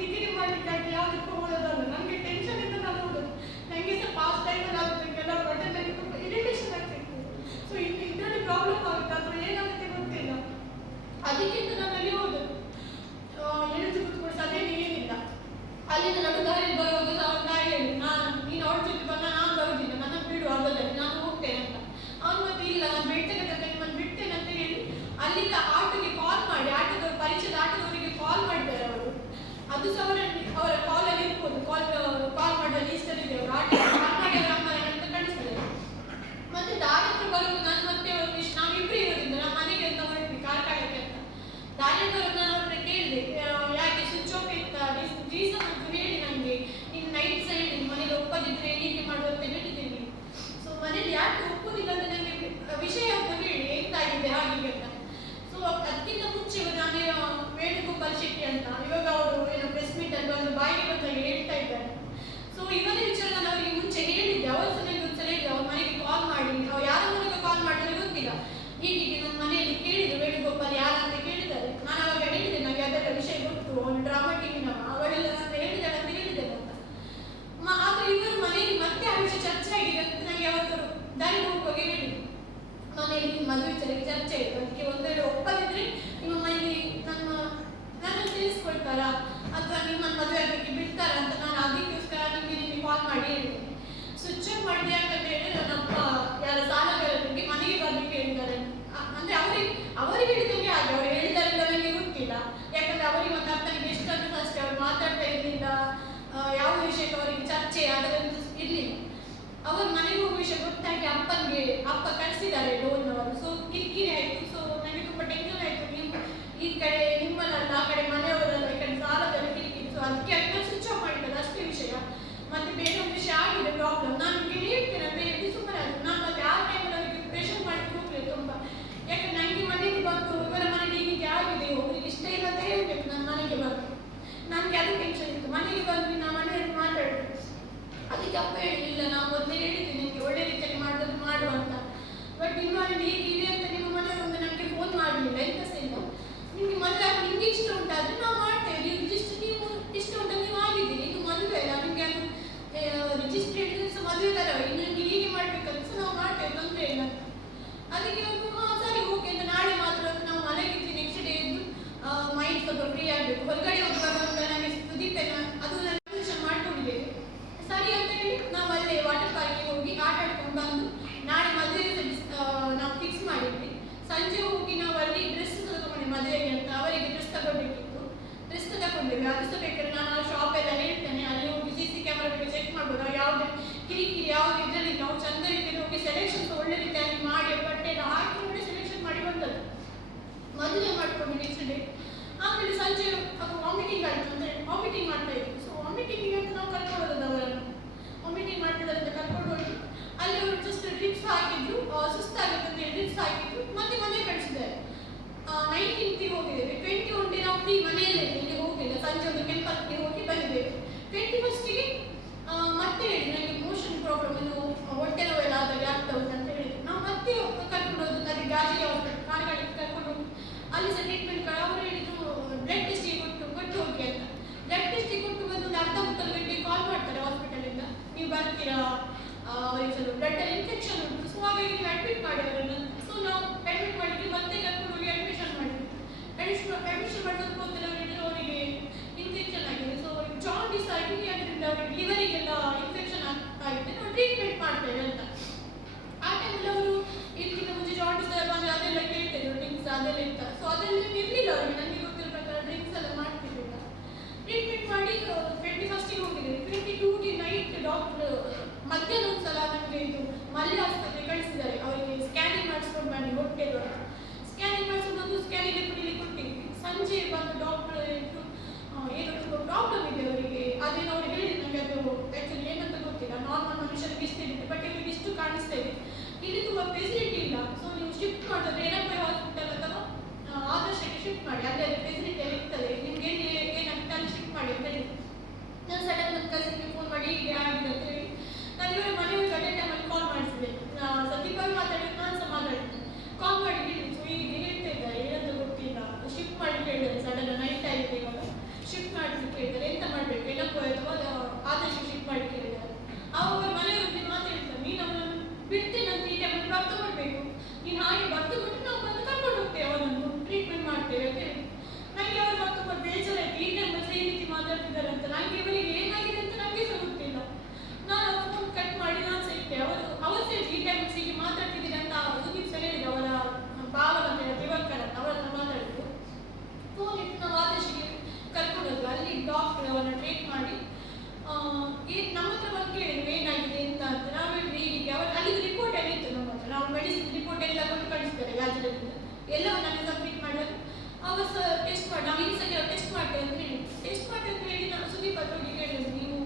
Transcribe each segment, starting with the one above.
Degree ಮಾಡಲಿಕ್ಕಾಗಿ ಯಾವುದಕ್ಕೂ ಹೋಗೋದಲ್ಲ. ನನಗೆ tension ಇಂದ ನಾನು ಹೋಗೋದು. ನನಗೆ ಸಹ ಪಾಸ್ಟ್ ಟೈಮಲ್ಲಿ ಆಗುತ್ತೆ ಕೆಲವು ಬಟ್ ನನಗೆ ತುಂಬ ಇರಿಟೇಷನ್ ಆಗ್ತಿತ್ತು. ಸೊ ಇನ್ನು ಇದರಲ್ಲಿ ಪ್ರಾಬ್ಲಮ್ ಆಗುತ್ತೆ ಅಥವಾ ಏನಾಗುತ್ತೆ ಗೊತ್ತಿಲ್ಲ. ಅದಕ್ಕಿಂತ ನಾನು ಅಲ್ಲಿ ಹೋದದ್ದು ಎಣಿಸಿ ಕೂತ್ಕೊಂಡು ಅದೇನು ಏನಿಲ್ಲ. ಅಲ್ಲಿಂದ ನಡು ದಾರಿಯಲ್ಲಿ ಬರುವಾಗ ಅವ್ರ ತಾಯಿ ಹೇಳಿ ನೀನು ಅವ್ರ ಜೊತೆ ಬಂದ ನಾನು ಬರುವುದಿಲ್ಲ, ನನ್ನ ಬಿಡು ಆಗದಲ್ಲಿ ನಾನು ಹೋಗ್ತೇನೆ ಅಂತ. ಅವ್ನು ಮತ್ತೆ ಇಲ್ಲ ನಾನು ಬಿಡ್ತೇನೆ ನಿಮ್ಮನ್ನು ಬಿಡ್ತೇನೆ ಅಂತ ಹೇಳಿ ಅಲ್ಲಿಂದ ಆಟೋಗೆ ಕಾಲ್ ಮಾಡಿ ಆಟೋದವರು ಪರಿಚಯದ ಆಟೋದವರಿಗೆ ಕಾಲ್ ಮಾಡಿದ್ದಾರೆ ಅವರು. ಅದು ಸಹ ಅವರ ಕಾಲಲ್ಲಿ ಇರ್ಬೋದು, ಕಾಲ್ ಮಾಡೋ ಲೀಸ್ಟಲ್ಲಿದೆ ಅವರು. ಆಟೋ ಕಾಲ್ ಮಾಡಿ ಅವರ ಅಮ್ಮನ ಅಂತ ಕಳಿಸ್ತಾರೆ. ಮತ್ತೆ ದಾರಿ ಹತ್ರ ಬರುವಾಗ ನಾನು ಮತ್ತೆ ನಾವಿಬ್ಬರು ಇರೋದ್ರಿಂದ ನಮ್ಮ ಮನೆಗೆ ಅಂತ ಹೊರಟ್ವಿ ಕಾರ್ಕಳಕ್ಕೆ ಅಂತ. ದಾರಿ ಬರೋದು ನಾನು ಅವ್ರನ್ನ ಕೇಳಿದೆ ಯಾಕೆ ಸ್ವಿಚ್ ಆಫ್ ಇತ್ತಾ ರೀಸನ್ ಅಂತ ಹೇಳಿ ನನಗೆ. ನೀನು ನೈಟ್ ಸಹ ಹೇಳಿ ಮನೇಲಿ ಒಪ್ಪದಿದ್ರೆ ಹೀಗೆ ಮಾಡುವಂತ ಹೇಳಿದ್ದೀನಿ. ಸೊ ಮನೇಲಿ ಯಾಕೆ ಒಪ್ಪುದಿಲ್ಲ ಅಂತ ನನಗೆ ವಿಷಯ ಅಂತ ಹೇಳಿ ಎಂತಾಗಿದೆ ಹಾಗೆ ಅಂತ. ಸೊ ಅದಕ್ಕಿಂತ ಮುಂಚೆ ನಾನೇ ವೇಣುಗೋಪಾಲ್ ಶೆಟ್ಟಿ ಅಂತ ಇವಾಗ ಅವರು ಏನೋ ಪ್ರೆಸ್ ಮೀಟ್ ಅಲ್ಲಿ ಒಂದು ಬಾಯಿಗೆ ಬಂದಾಗ ಹೇಳ್ತಾ ಇದ್ದಾರೆ. ಸೊ ಇವನೇ ವಿಚಾರ ನಾನು ಅವರಿಗೆ ಮುಂಚೆ ಹೇಳಿದ್ದೆ. ಅವರು ಸಹ ನನಗೆ ಒಂದ್ಸಲ ಹೇಳಿದ್ದೆ ಅವ್ರ ಮನೆಗೆ ಕಾಲ್ ಮಾಡಿ, ಅವ್ರು ಯಾರ ಮನೆಗೆ ಕಾಲ್ ಮಾಡಿದ್ರೆ ಗೊತ್ತಿಲ್ಲ. ಹೀಗೆ ನಮ್ಮ ಮನೆಯಲ್ಲಿ ಕೇಳಿದ್ರು ವೇಣುಗೋಪಾಲ್ ಯಾರ ಅಂತ ಕೇಳಿದ್ದಾರೆ. ನಾನು ಅವಾಗ ಹೇಳಿದೆ ನನಗೆ ಅದೆಲ್ಲ ವಿಷಯ ಗೊತ್ತು, ಅವನು ಡ್ರಾಮಾ ಟಿವಿನವ, ಅವಳೆಲ್ಲ ನಾನು ಹೇಳಿದ್ದಾಳೆ ಅಂತ ಹೇಳಿದ್ದೇನೆ ಅಂತ. ಆದ್ರೆ ಇವರು ಮನೆಯಲ್ಲಿ ಮತ್ತೆ ಆ ವಿಷಯ ಚರ್ಚೆ ಆಗಿದೆ ಅಂತ ನನಗೆ ಯಾವತ್ತೂ ದಾರಿ ಹೋಗುವಾಗ ಹೇಳಿದ್ರು. ಮನೆಯಲ್ಲಿ ಮದುವೆ ವಿಚಾರಕ್ಕೆ ಚರ್ಚೆ ಆಯಿತು. ಅದಕ್ಕೆ ಒಂದು ವೇಳೆ ಒಪ್ಪದಿದ್ರೆ ನಿಮ್ಮ ಮನೆಯಲ್ಲಿ ನನ್ನನ್ನು ತಿಳಿಸ್ಕೊಳ್ತಾರಾ ಅಥವಾ ನಿಮ್ಮನ್ನು ಮದುವೆ ಆಗಲಿಕ್ಕೆ ಬಿಡ್ತಾರಾ ಅಂತ ನಾನು ಅದಕ್ಕೋಸ್ಕರ ನಿಮಗೆ ಕಾಲ್ ಮಾಡಿ ಹೇಳಿದ್ದೇನೆ. ಸ್ವಿಚ್ ಆಫ್ ಮಾಡಿದೆ ಯಾಕಂತ ಹೇಳಿದ್ರೆ ನನ್ನಪ್ಪ ಯಾರ ಸಾಲಗಾರರಿಗೆ ಮನೆಗೆ ಬರ್ಲಿಕ್ಕೆ ಹೇಳಿದ್ದಾರೆ. ಅಂದ್ರೆ ಅವರಿಗೆ ಹೇಳಿದಂಗೆ ಹಾಗೆ ಅವ್ರು ಹೇಳಿದ್ದಾರೆ ನನಗೆ ಗೊತ್ತಿಲ್ಲ. ಯಾಕಂದ್ರೆ ಅವರಿಗೆ ಮತ್ತೆ ಅಪ್ಪನಿಗೆ ಎಷ್ಟು ಅಂತ ಅಷ್ಟೇ ಅವ್ರು ಮಾತಾಡ್ತಾ ಇರಲಿಲ್ಲ. ಯಾವ ವಿಷಯಕ್ಕೆ ಅವರಿಗೆ ಚರ್ಚೆ ಅದರಂತೂ ಇರಲಿಲ್ಲ. ಅವರು ಮನೆಗೆ ಹೋಗುವ ವಿಷಯ ಗೊತ್ತಾಗಿ ಅಪ್ಪ ಕಳಿಸಿದ್ದಾರೆ ಲೋನ್ನವರು. ಸೊ ಕಿರಿಕಿರಿ ಆಯಿತು. ಸೊ ನನಗೆ ತುಂಬ ಟೆನ್ಷನ್ ಆಯಿತು. ಈ ಕಡೆ ನಿಮ್ಮನ್ನಲ್ಲ ಆ ಕಡೆ ಮನೆಯವರಲ್ಲ ಈ ಕಡೆ ಸಾಲದಲ್ಲ ಕಿರಿಕಿರಿ. ಸೊ ಅದಕ್ಕೆ ಅದನ್ನ ಸ್ವಿಚ್ ಆಫ್ ಮಾಡಿದ್ದಾರೆ ಅಷ್ಟೇ ವಿಷಯ. ಮತ್ತೆ ಬೇರೆ ಒಂದು ವಿಷಯ ಆಗಿದೆ ಪ್ರಾಬ್ಲಮ್. ನಾನು ನಿಮಗೆ ಹೇಳ್ತೇನೆ ಅಂತ ಹೇಳಿ ಸುಮ್ಮನೆ ಆಯಿತು. ನಾನು ಮತ್ತೆ ಆ ಟೈಮಲ್ಲಿ ಅವರಿಗೆ ಪ್ರೆಷರ್ ಮಾಡಿ ಹೋಗಲಿಲ್ಲ ತುಂಬ. ಯಾಕಂದ್ರೆ ನನಗೆ ಮನೆಗೆ ಬಂದು ಇವರ ಮನೇಲಿ ಹೀಗೆ ಆಗಿದೆ ಹೋಗ್ಲಿಕ್ಕೆ ಇಷ್ಟ ಇಲ್ಲ ಅಂತ ಹೇಳ್ಬೇಕು. ನನ್ನ ಮನೆಗೆ ಬಂದು ನನಗೆ ಅದು ಟೆನ್ಷನ್ ಇತ್ತು. ಮನೆಗೆ ಬಂದು ನಾನು ಮನೆಯಲ್ಲಿ ಮಾತಾಡಿದೆ. ಅದಕ್ಕೆ ಅಪ್ಪ ಹೇಳಿಲ್ಲ, ನಾವು ಮೊದಲೇ ಹೇಳಿದ್ದೆ ನಿಮಗೆ ಒಳ್ಳೆ ರೀತಿಯಲ್ಲಿ ಮಾಡೋದು ಮಾಡುವ ಅಂತ. ಬಟ್ ನಿಮ್ಮ ಮನೇಲಿ ಹೀಗೆ ಇದೆ ಅಂತ ನಿಮ್ಮ ಮನೆಯವರು ಒಂದು ನನಗೆ ಫೋನ್ ಮಾಡಲಿಲ್ಲ. ಎಂತ ಸಹ ಇಲ್ಲ. ನಿಮಗೆ ಮದುವೆ ನಿಮ್ಗೆ ಇಷ್ಟ ಉಂಟಾದ್ರೆ ನಾವು ಮಾಡ್ತೇವೆ. ನೀವು ಇಷ್ಟ ಉಂಟ ನೀವು ಆಗಿದ್ದೀರಿ. ಇದು ಮದುವೆ ಅಲ್ಲ, ನಿಮಗೆ ಅದು ರಿಜಿಸ್ಟ್ರೇಷನ್ ಸಹ ಮದುವೆ ತರವೇ. ಇನ್ನು ನಿಮಗೆ ಹೀಗೆ ಮಾಡ್ಬೇಕಂತ ಸಹ ನಾವು ಮಾಡ್ತೇವೆ, ತೊಂದರೆ ಇಲ್ಲ. ಅದಕ್ಕೆ ಸರಿ ಓಕೆ ಅಂತ ನಾಳೆ ಮಾತ್ರ ನಾವು ಮಲಗಿದ್ವಿ. ನೆಕ್ಸ್ಟ್ ಡೇ ಎದ್ದು ಮೈಂಡ್ ಸ್ವಲ್ಪ ಫ್ರೀ ಆಗಬೇಕು, ಹೊರಗಡೆ ಹೋಗುವಾಗ ಅಂತ ನನಗೆ ಸುದೀಪೇನ ಅದು ಮಾಡ್ಕೊಂಡಿದ್ದೇವೆ. ಸರಿ ಅಂತ ಹೇಳಿ ನಾವು ಅಲ್ಲೇ ವಾಟರ್ ಪಾರ್ಕಿಗೆ ಹೋಗಿ ಆಟ ಆಡ್ಕೊಂಡು ಬಂದು ನಾಳೆ ಮದುವೆ ನಾವು ಫಿಕ್ಸ್ ಮಾಡಿದ್ವಿ. ಸಂಜೆ ಹೋಗಿ ನಾವು ಅಲ್ಲಿ ಡ್ರೆಸ್ ತಗೊಂಡು ಮದುವೆಗೆ ಅಂತ ಅವರಿಗೆ ಡ್ರೆಸ್ ತಗೊಳ್ಬೇಕಿತ್ತು. ಡ್ರೆಸ್ ತಗೊಂಡಿದ್ವಿ. ಅದು ಸಹ ಬೇಕಾದ್ರೆ ನಾನು ಆ ಶಾಪ್ ಎಲ್ಲ ಹೇಳ್ತೇನೆ. ಅಲ್ಲಿ ಹೋಗಿ CC ಕ್ಯಾಮರಾ ಚೆಕ್ ಮಾಡ್ಬೋದು. ಯಾವುದೇ ಕಿರಿಕಿರಿ ಯಾವ್ದು ಇದರಲ್ಲಿ ನಾವು ಚಂದ ರೀತಿಯಲ್ಲಿ ಹೋಗಿ ಸೆಲೆಕ್ಷನ್ ಒಳ್ಳೆ ರೀತಿಯಲ್ಲಿ ಮಾಡಿ ಬಟ್ಟೆ ಎಲ್ಲ ಹಾಕಿ ನೋಡಿ ಸೆಲೆಕ್ಷನ್ ಮಾಡಿ ಬಂದದ್ದು. ಮದುವೆ ಮಾಡ್ಕೊಂಡು ನೆಕ್ಸ್ಟ್ ಡೇ ಆಮೇಲೆ ಸಂಜೆ ವಾಮಿಟಿಂಗ್ ಆಯಿತು. ಅಂದರೆ ವಾಮಿಟಿಂಗ್ ಮಾಡ್ತಾ ಇತ್ತು. ಸೊ ವಾಮಿಟಿಂಗ್ ಅಂತ ನಾವು ಕರ್ಕೊಂಡು ಹೋದದ್ದು ಅವರನ್ನು. ವಾಮಿಟಿಂಗ್ ಮಾಡ್ತಿದ್ದಾರೆ ಅಂತ ಕರ್ಕೊಂಡು ಹೋಗಿ ಅಲ್ಲಿ ಅವರು ಜಸ್ಟ್ ಡ್ರಿಪ್ಸ್ ಹಾಕಿದ್ರು. ಸುಸ್ತಾಗುತ್ತೆ ಅಂತ ಹೇಳಿ ಡ್ರಿಪ್ಸ್ ಹಾಕಿದ್ರು. ಮತ್ತೆ ಮನೆ ಕಳಿಸಿದ್ದಾರೆ. 19th ಹೋಗಿದ್ದೇವೆ. 21 ನಾವು ಫ್ರೀ ಮನೆಯಲ್ಲೇ ಇಲ್ಲಿ ಹೋಗಿಲ್ಲ. ಸಂಜೆ ಒಂದು ಕೆಂಪಕ್ಕೆ ಹೋಗಿ ಬಂದಿದ್ದೇವೆ. 21ಗೆ ಮತ್ತೆ ಹೇಳಿ ನನಗೆ ಮೋಷನ್ ಪ್ರಾಬ್ಲಮ್ ಇದು ಹೊಟ್ಟೆ ನೋವೆಲ್ಲ ಆದಾಗ ಆಗ್ತಾ ಉಂಟು ಅಂತ ಹೇಳಿದ್ರು. ನಾವು ಮತ್ತೆ ಕರ್ಕೊಂಡು ಹೋದ್ದು ಅಲ್ಲಿ ಗಾಜಿಗೆ ಹಾಸ್ಪಿಟಲ್ ಕಾರ್ಗಳಿಗೆ ಕರ್ಕೊಂಡು ಹೋಗಿ ಅಲ್ಲಿ ಸಹ ಟ್ರೀಟ್ಮೆಂಟ್ ಅವರು ಹೇಳಿದ್ರು ಬ್ಲಡ್ ಟೆಸ್ಟಿಗೆ ಕೊಟ್ಟು ಹೋಗಿ ಅಂತ. ಬ್ಲಡ್ ಟೆಸ್ಟಿಗೆ ಕೊಟ್ಟು ಬಂದು ಒಂದು ಅರ್ಧ ಮುಕ್ಕಾಲು ಗಂಟೆಗೆ ಕಾಲ್ ಮಾಡ್ತಾರೆ ಹಾಸ್ಪಿಟಲಿಂದ, ನೀವು ಬರ್ತೀರಾ ಅವರಿಗೆ ಸ್ವಲ್ಪ ಬ್ಲಡ್ಡಲ್ಲಿ ಇನ್ಫೆಕ್ಷನ್ ಉಂಟು. ಸೊ ಹಾಗಾಗಿ ನೀವು ಅಡ್ಮಿಟ್ ಮಾಡಿ ಅವರನ್ನು. ಸೊ ನಾವು ಅಡ್ಮಿಟ್ ಮಾಡಿದ್ವಿ. ಮತ್ತೆ ಕರ್ಕೊಂಡು ಹೋಗಿ ಅಡ್ಮಿಷನ್ ಮಾಡಿದ್ವಿ. ಅಡ್ಮಿಷನ್ ಮಾಡಿದ ಕೂಡಲೇ ಅವರಿಗೆ ಇನ್ಫೆಕ್ಷನ್ ಆಗಿದೆ. ಸೊ ಜಾಂಡಿಸ್ ಆಗಿ ಅದರಿಂದ ಅವರಿಗೆ ಲಿವರಿಗೆಲ್ಲ ಇನ್ಫೆಕ್ಷನ್ ಆಗಿದೆ. ನಾವು ಟ್ರೀಟ್ಮೆಂಟ್ ಮಾಡ್ತೇವೆ ಅಂತ. ಆ ಟೈಮಲ್ಲಿ ಅವರು ಇದಕ್ಕಿಂತ ಮುಂಚೆ ಜಾಂಡಿಸ್ ಎಲ್ಲ ಬಂದರೆ ಅದೆಲ್ಲ ಕೇಳ್ತಿದ್ರು ಡ್ರಿಂಕ್ಸ್ ಅದೆಲ್ಲ ಇತ್ತ. ಸೊ ಅದೆಲ್ಲ ಇರಲಿಲ್ಲ ಅವರಿಗೆ. ನನಗೆ ಗೊತ್ತಿರೋ ಪ್ರಕಾರ ಡ್ರಿಂಕ್ಸ್ ಎಲ್ಲ ಮಾಡ್ತಿರ್ಲಿಲ್ಲ. ಟ್ರೀಟ್ಮೆಂಟ್ ಮಾಡಿ 21ಗೆ ಹೋಗಿದ್ದೀವಿ. 22ಗೆ ನೈಟ್ ಡಾಕ್ಟರ್ ಮಧ್ಯಾಹ್ನ ಒಂದ್ಸಲ ನಮಗೆ ಇದು ಮಲ್ಯ ಆಸ್ಪತ್ರೆ ಕಳಿಸಿದ್ದಾರೆ. ಅವರಿಗೆ ಸ್ಕ್ಯಾನಿಂಗ್ ಮಾಡಿಸ್ಕೊಂಡು ಬನ್ನಿ ಹೊಟ್ಟೆದು. ಸ್ಕ್ಯಾನಿಂಗ್ ಮಾಡಿಸ್ಕೊಂಡು ಒಂದು ಸ್ಕ್ಯಾನಿಂಗ್ ರಿಪೋರ್ಟ್ ಕೊಟ್ಟಿದ್ವಿ. ಸಂಜೆ ಬಂದು ಡಾಕ್ಟರ್ ಏನೋ ತುಂಬ ಪ್ರಾಬ್ಲಮ್ ಇದೆ ಅವರಿಗೆ. ಅದೇನೋ ಅವ್ರು ಹೇಳಿದ್ರು. ನನಗೆ ಅದು ಆ್ಯಕ್ಚುಲಿ ಏನಂತ ಗೊತ್ತಿಲ್ಲ. ನಾರ್ಮಲ್ ಮನುಷ್ಯರಿಗೆ ಇಷ್ಟ ಇರುತ್ತೆ, ಬಟ್ ಇವರಿಗೆ ಇಷ್ಟು ಕಾಣಿಸ್ತಾ ಇದೆ. ಇಲ್ಲಿ ತುಂಬ ಫೆಸಿಲಿಟಿ ಇಲ್ಲ. ಸೊ ನೀವು ಶಿಫ್ಟ್ ಮಾಡಿದ್ರೆ ಏನಪ್ಪ ಹಾಸ್ಪಿಟಲ್ ಅಥವಾ ಆದರ್ಶಕ್ಕೆ ಶಿಫ್ಟ್ ಮಾಡಿ, ಅಲ್ಲೇ ಫೆಸಿಲಿಟಿ ಎಲ್ಲ ಇರ್ತದೆ, ನಿಮ್ಗೆ ಏನಾಗುತ್ತೆ ಅಲ್ಲಿ ಶಿಫ್ಟ್ ಮಾಡಿ ಅಂತ ಹೇಳಿ. ನಾನು ಸಡನ್ ನನ್ನ ಕಸಿನ್ಗೆ ಫೋನ್ ಮಾಡಿ ಹೀಗೆ ಆಗಿದೆ ಅಂತ ಹೇಳಿ ನಾನು ಇವರ ಮನೆಯವ್ರಿಗೆ ಅದೇ ಟೈಮಲ್ಲಿ ಕಾಲ್ ಮಾಡಿಸಿದೆ. ಸದ್ಯವಾಗಿ ಮಾತಾಡಿದ್ರೆ ನಾನು ಸಹ ಮಾತಾಡಿದ್ದೆ. ಕಾಲ್ ಮಾಡಿ ಹೇಳಿದ್ರು. ಸೊ ಈಗ ಹೇಳ್ತಾ ಇದ್ದಾರೆ ಏನಂತ ಗೊತ್ತಿಲ್ಲ, ಶಿಫ್ಟ್ ಮಾಡಿ ಹೇಳಿದ್ದಾರೆ. ಸಡನ್ ನೈಟ್ ಆಗಿದೆ, ಇವಾಗ ಶಿಫ್ಟ್ ಮಾಡಲಿಕ್ಕೆ ಕೇಳ್ತಾರೆ, ಎಂತ ಮಾಡಬೇಕು, ಏನಕ್ಕೋ ಅಥವಾ ಆದರ್ಶ ಶಿಫ್ಟ್ ಮಾಡಿ ಕೇಳಿದ್ದಾರೆ. ಅವ್ರ ಮನೆಯವರಿಗೆ ಮಾತಾಡ್ತಾರೆ, ನೀನು ಅವನನ್ನು ಬಿಡ್ತೇನಂತ ಈ ಟೈಮಲ್ಲಿ ಬರ್ತು ಮಾಡಬೇಕು, ನೀನು ಹಾಗೆ ಬರ್ತು ಕೊಟ್ಟು ನಾವು ಬಂದು ಕರ್ಕೊಂಡು ಹೋಗ್ತೇವೆ, ಅವನನ್ನು ಟ್ರೀಟ್ಮೆಂಟ್ ಮಾಡ್ತೇವೆ ಅಂತ ಹೇಳಿ. ನನಗೆ ಅವರು ತುಂಬ ಬೇಜಾರಾಯ್ತು, ಈ ಟೈಮಲ್ಲಿ ಈ ರೀತಿ ಮಾತಾಡ್ತಿದ್ದಾರೆ ಅಂತ. ನನಗೆ ಇವರಿಗೆ ಏನಾಗಿದೆ ಅಂತ ನನಗೆ ಸಹ ಗೊತ್ತಿಲ್ಲ. ನಾನು ಅವ್ರ ಫೋನ್ ಕಟ್ ಮಾಡಿ ನಾನು ಸಿಗ್ತೆ. ಅವರು ಸಹ ಈ ಟೈಮಲ್ಲಿ ಹೀಗೆ ಮಾತಾಡ್ತಿದ್ದೀನಿ ಅಂತ ಸುದೀಪ್ ಸಹ ಹೇಳಿದ್ರು, ಅವರ ಭಾವನ ದಿವಾಕರ್ ಅಂತ ಅವರನ್ನ ಮಾತಾಡಿದ್ರು. ಫೋನ್ ಇಟ್ಟು ನಾವು ಆದರ್ಶಿಗೆ ಕರ್ಕೊಂಡೋದ್ವಿ. ಅಲ್ಲಿ ಡಾಕ್ಟರ್ ಅವರನ್ನ ಟ್ರೀಟ್ ಮಾಡಿ ನಮ್ಮ ಹತ್ರ ಬಂದು ಕೇಳಿದ್ರು ಏನಾಗಿದೆ ಎಂತ ಅಂತ. ನಾವು ಹೇಳಿದ್ವಿ ಹೀಗೆ. ಅವರು ಅಲ್ಲಿದ್ದು ರಿಪೋರ್ಟ್ ಎಲ್ಲ ಇತ್ತು ನಮ್ಮ ಹತ್ರ, ನಾವು ಮೆಡಿಸಿನ್ ರಿಪೋರ್ಟ್ ಎಲ್ಲ ಕೊಟ್ಟು ಕಳಿಸ್ತಾರೆ ವ್ಯಾಜ್ಯದಿಂದ, ಎಲ್ಲವನ್ನ ಸಬ್ಮಿಟ್ ಮಾಡಿದ್ರು. ಅವರು ಸಹ ಟೆಸ್ಟ್ ಮಾಡಿ, ನಾವು ಈ ಸಲ ಟೆಸ್ಟ್ ಮಾಡ್ತೇವೆ ಅಂತ ಹೇಳಿ ಟೆಸ್ಟ್ ಮಾಡ್ತೇವೆ ಅಂತ ಹೇಳಿ ನಾನು ಸುದೀಪ್ ಹತ್ರ ಹೋಗಿ ಕೇಳಿದ್ರು, ನೀವು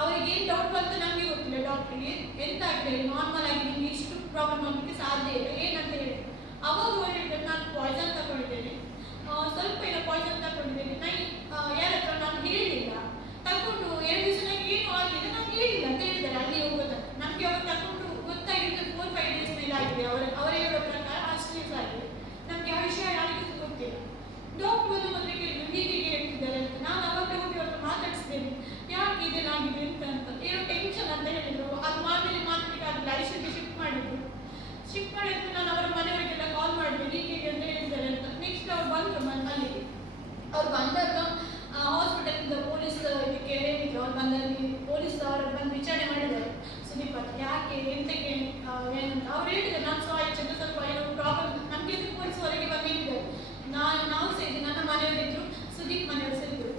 ಅವರಿಗೆ ಏನು ಡೌಟ್ ಅಂತ ನಮಗೆ ಗೊತ್ತಿಲ್ಲ, ಡಾಕ್ಟ್ರಿಗೆ ಎಂತ ಆಗಿದೆ ನಾರ್ಮಲ್ ಆಗಿ ನಿಮಗೆ ಇಷ್ಟು ಪ್ರಾಬ್ಲಮ್ ಆಗಲಿಕ್ಕೆ ಸಾಧ್ಯ ಇಲ್ಲ ಏನಂತ ಹೇಳಿ. ಅವಾಗ ಅವ್ರು ಹೇಳಿದ್ರು, ನಾನು ಪಾಯ್ಸನ್ ತಗೊಂಡಿದ್ದೇನೆ, ಸ್ವಲ್ಪ ಏನೋ ಪಾಯ್ಸನ್ ತಗೊಂಡಿದ್ದೇನೆ, ನಾನು ಯಾರ ಹತ್ರ ನಾನು ಹೇಳಿಲ್ಲ, ತಗೊಂಡು 2 ದಿವಸ ನನಗೆ ಏನು ಆಗಲಿಲ್ಲ, ನಾನು ಹೇಳಿಲ್ಲ ಅಂತ ಹೇಳ್ತಾರೆ. ಅಲ್ಲಿ ಹೋಗೋದು ನಮಗೆ ಅವ್ರು ತಗೊಂಡು ಗೊತ್ತಾಗಿದ್ದು 4-5 ಡೇಸ್ ಮೇಲೆ ಆಗಿದೆ. ಅವರೇ ಹೇಳೋ ಪ್ರಕಾರ ಅಷ್ಟು ದಿವಸ ಆಗಿದೆ. ನಮಗೆ ಆ ವಿಷಯ ಯಾರಿಗೂ ಗೊತ್ತಿಲ್ಲ. ಡಾಕ್ಟರ್ ಒಂದು ಮೊದಲು ಕೇಳಿದ್ರು ಹೀಗೆ ಹೇಳ್ತಿದ್ದಾರೆ ಅಂತ. ನಾನು ಅವಾಗ ಹೋಗಿ ಅವ್ರನ್ನ ಮಾತಾಡಿಸಿದ್ದೇನೆ, ಯಾಕೆ ಇದೇನಾಗಿದೆ ಅಂತ ಏನೋ ಟೆನ್ಷನ್ ಅಂತ ಹೇಳಿದ್ರು. ಅದು ಆಮೇಲೆ ಮಾತಾಡಲಿಕ್ಕೆ ಆಗಲಿಲ್ಲ, ಐಸಿಯುಗೆ ಶಿಫ್ಟ್ ಮಾಡಿದ್ರು. ಶಿಫ್ಟ್ ಮಾಡಿದ್ದು ನಾನು ಅವರ ಮನೆಯವರಿಗೆಲ್ಲ ಕಾಲ್ ಮಾಡಿದೆ, ಹೀಗೆ ಅಂತ ಹೇಳಿದ್ದಾರೆ ಅಂತ. ನೆಕ್ಸ್ಟ್ ಅವ್ರು ಬಂದರು ಅಲ್ಲಿಗೆ. ಅವ್ರು ಬಂದಾಗ ಹಾಸ್ಪಿಟಲಿಂದ ಪೊಲೀಸ್ ಇದಕ್ಕೆ ಹೇಳಿದ್ರು. ಅವ್ರು ಬಂದಲ್ಲಿ ಪೊಲೀಸ್ ಅವರು ಬಂದು ವಿಚಾರಣೆ ಮಾಡಿದ್ದಾರೆ ಸುದೀಪ್ ಹತ್ರ, ಯಾಕೆ ಎಂತಕ್ಕೆ ಏನಂತ. ಅವ್ರು ಹೇಳಿದ್ರು, ನಾನು ಸಹ ಆಯ್ತು ಸ್ವಲ್ಪ ಏನೋ ಪ್ರಾಬ್ಲಮ್ ನಮಗೆ ಪೊಲೀಸ್ ಹೊರಗೆ ಬಂದು ಹೇಳಿದ್ದಾರೆ. ನಾವು ಸಹ ಇದ್ದು, ನನ್ನ ಮನೆಯವರಿದ್ರು, ಸುದೀಪ್ ಮನೆಯವರು ಸಹ ಇದ್ದರು.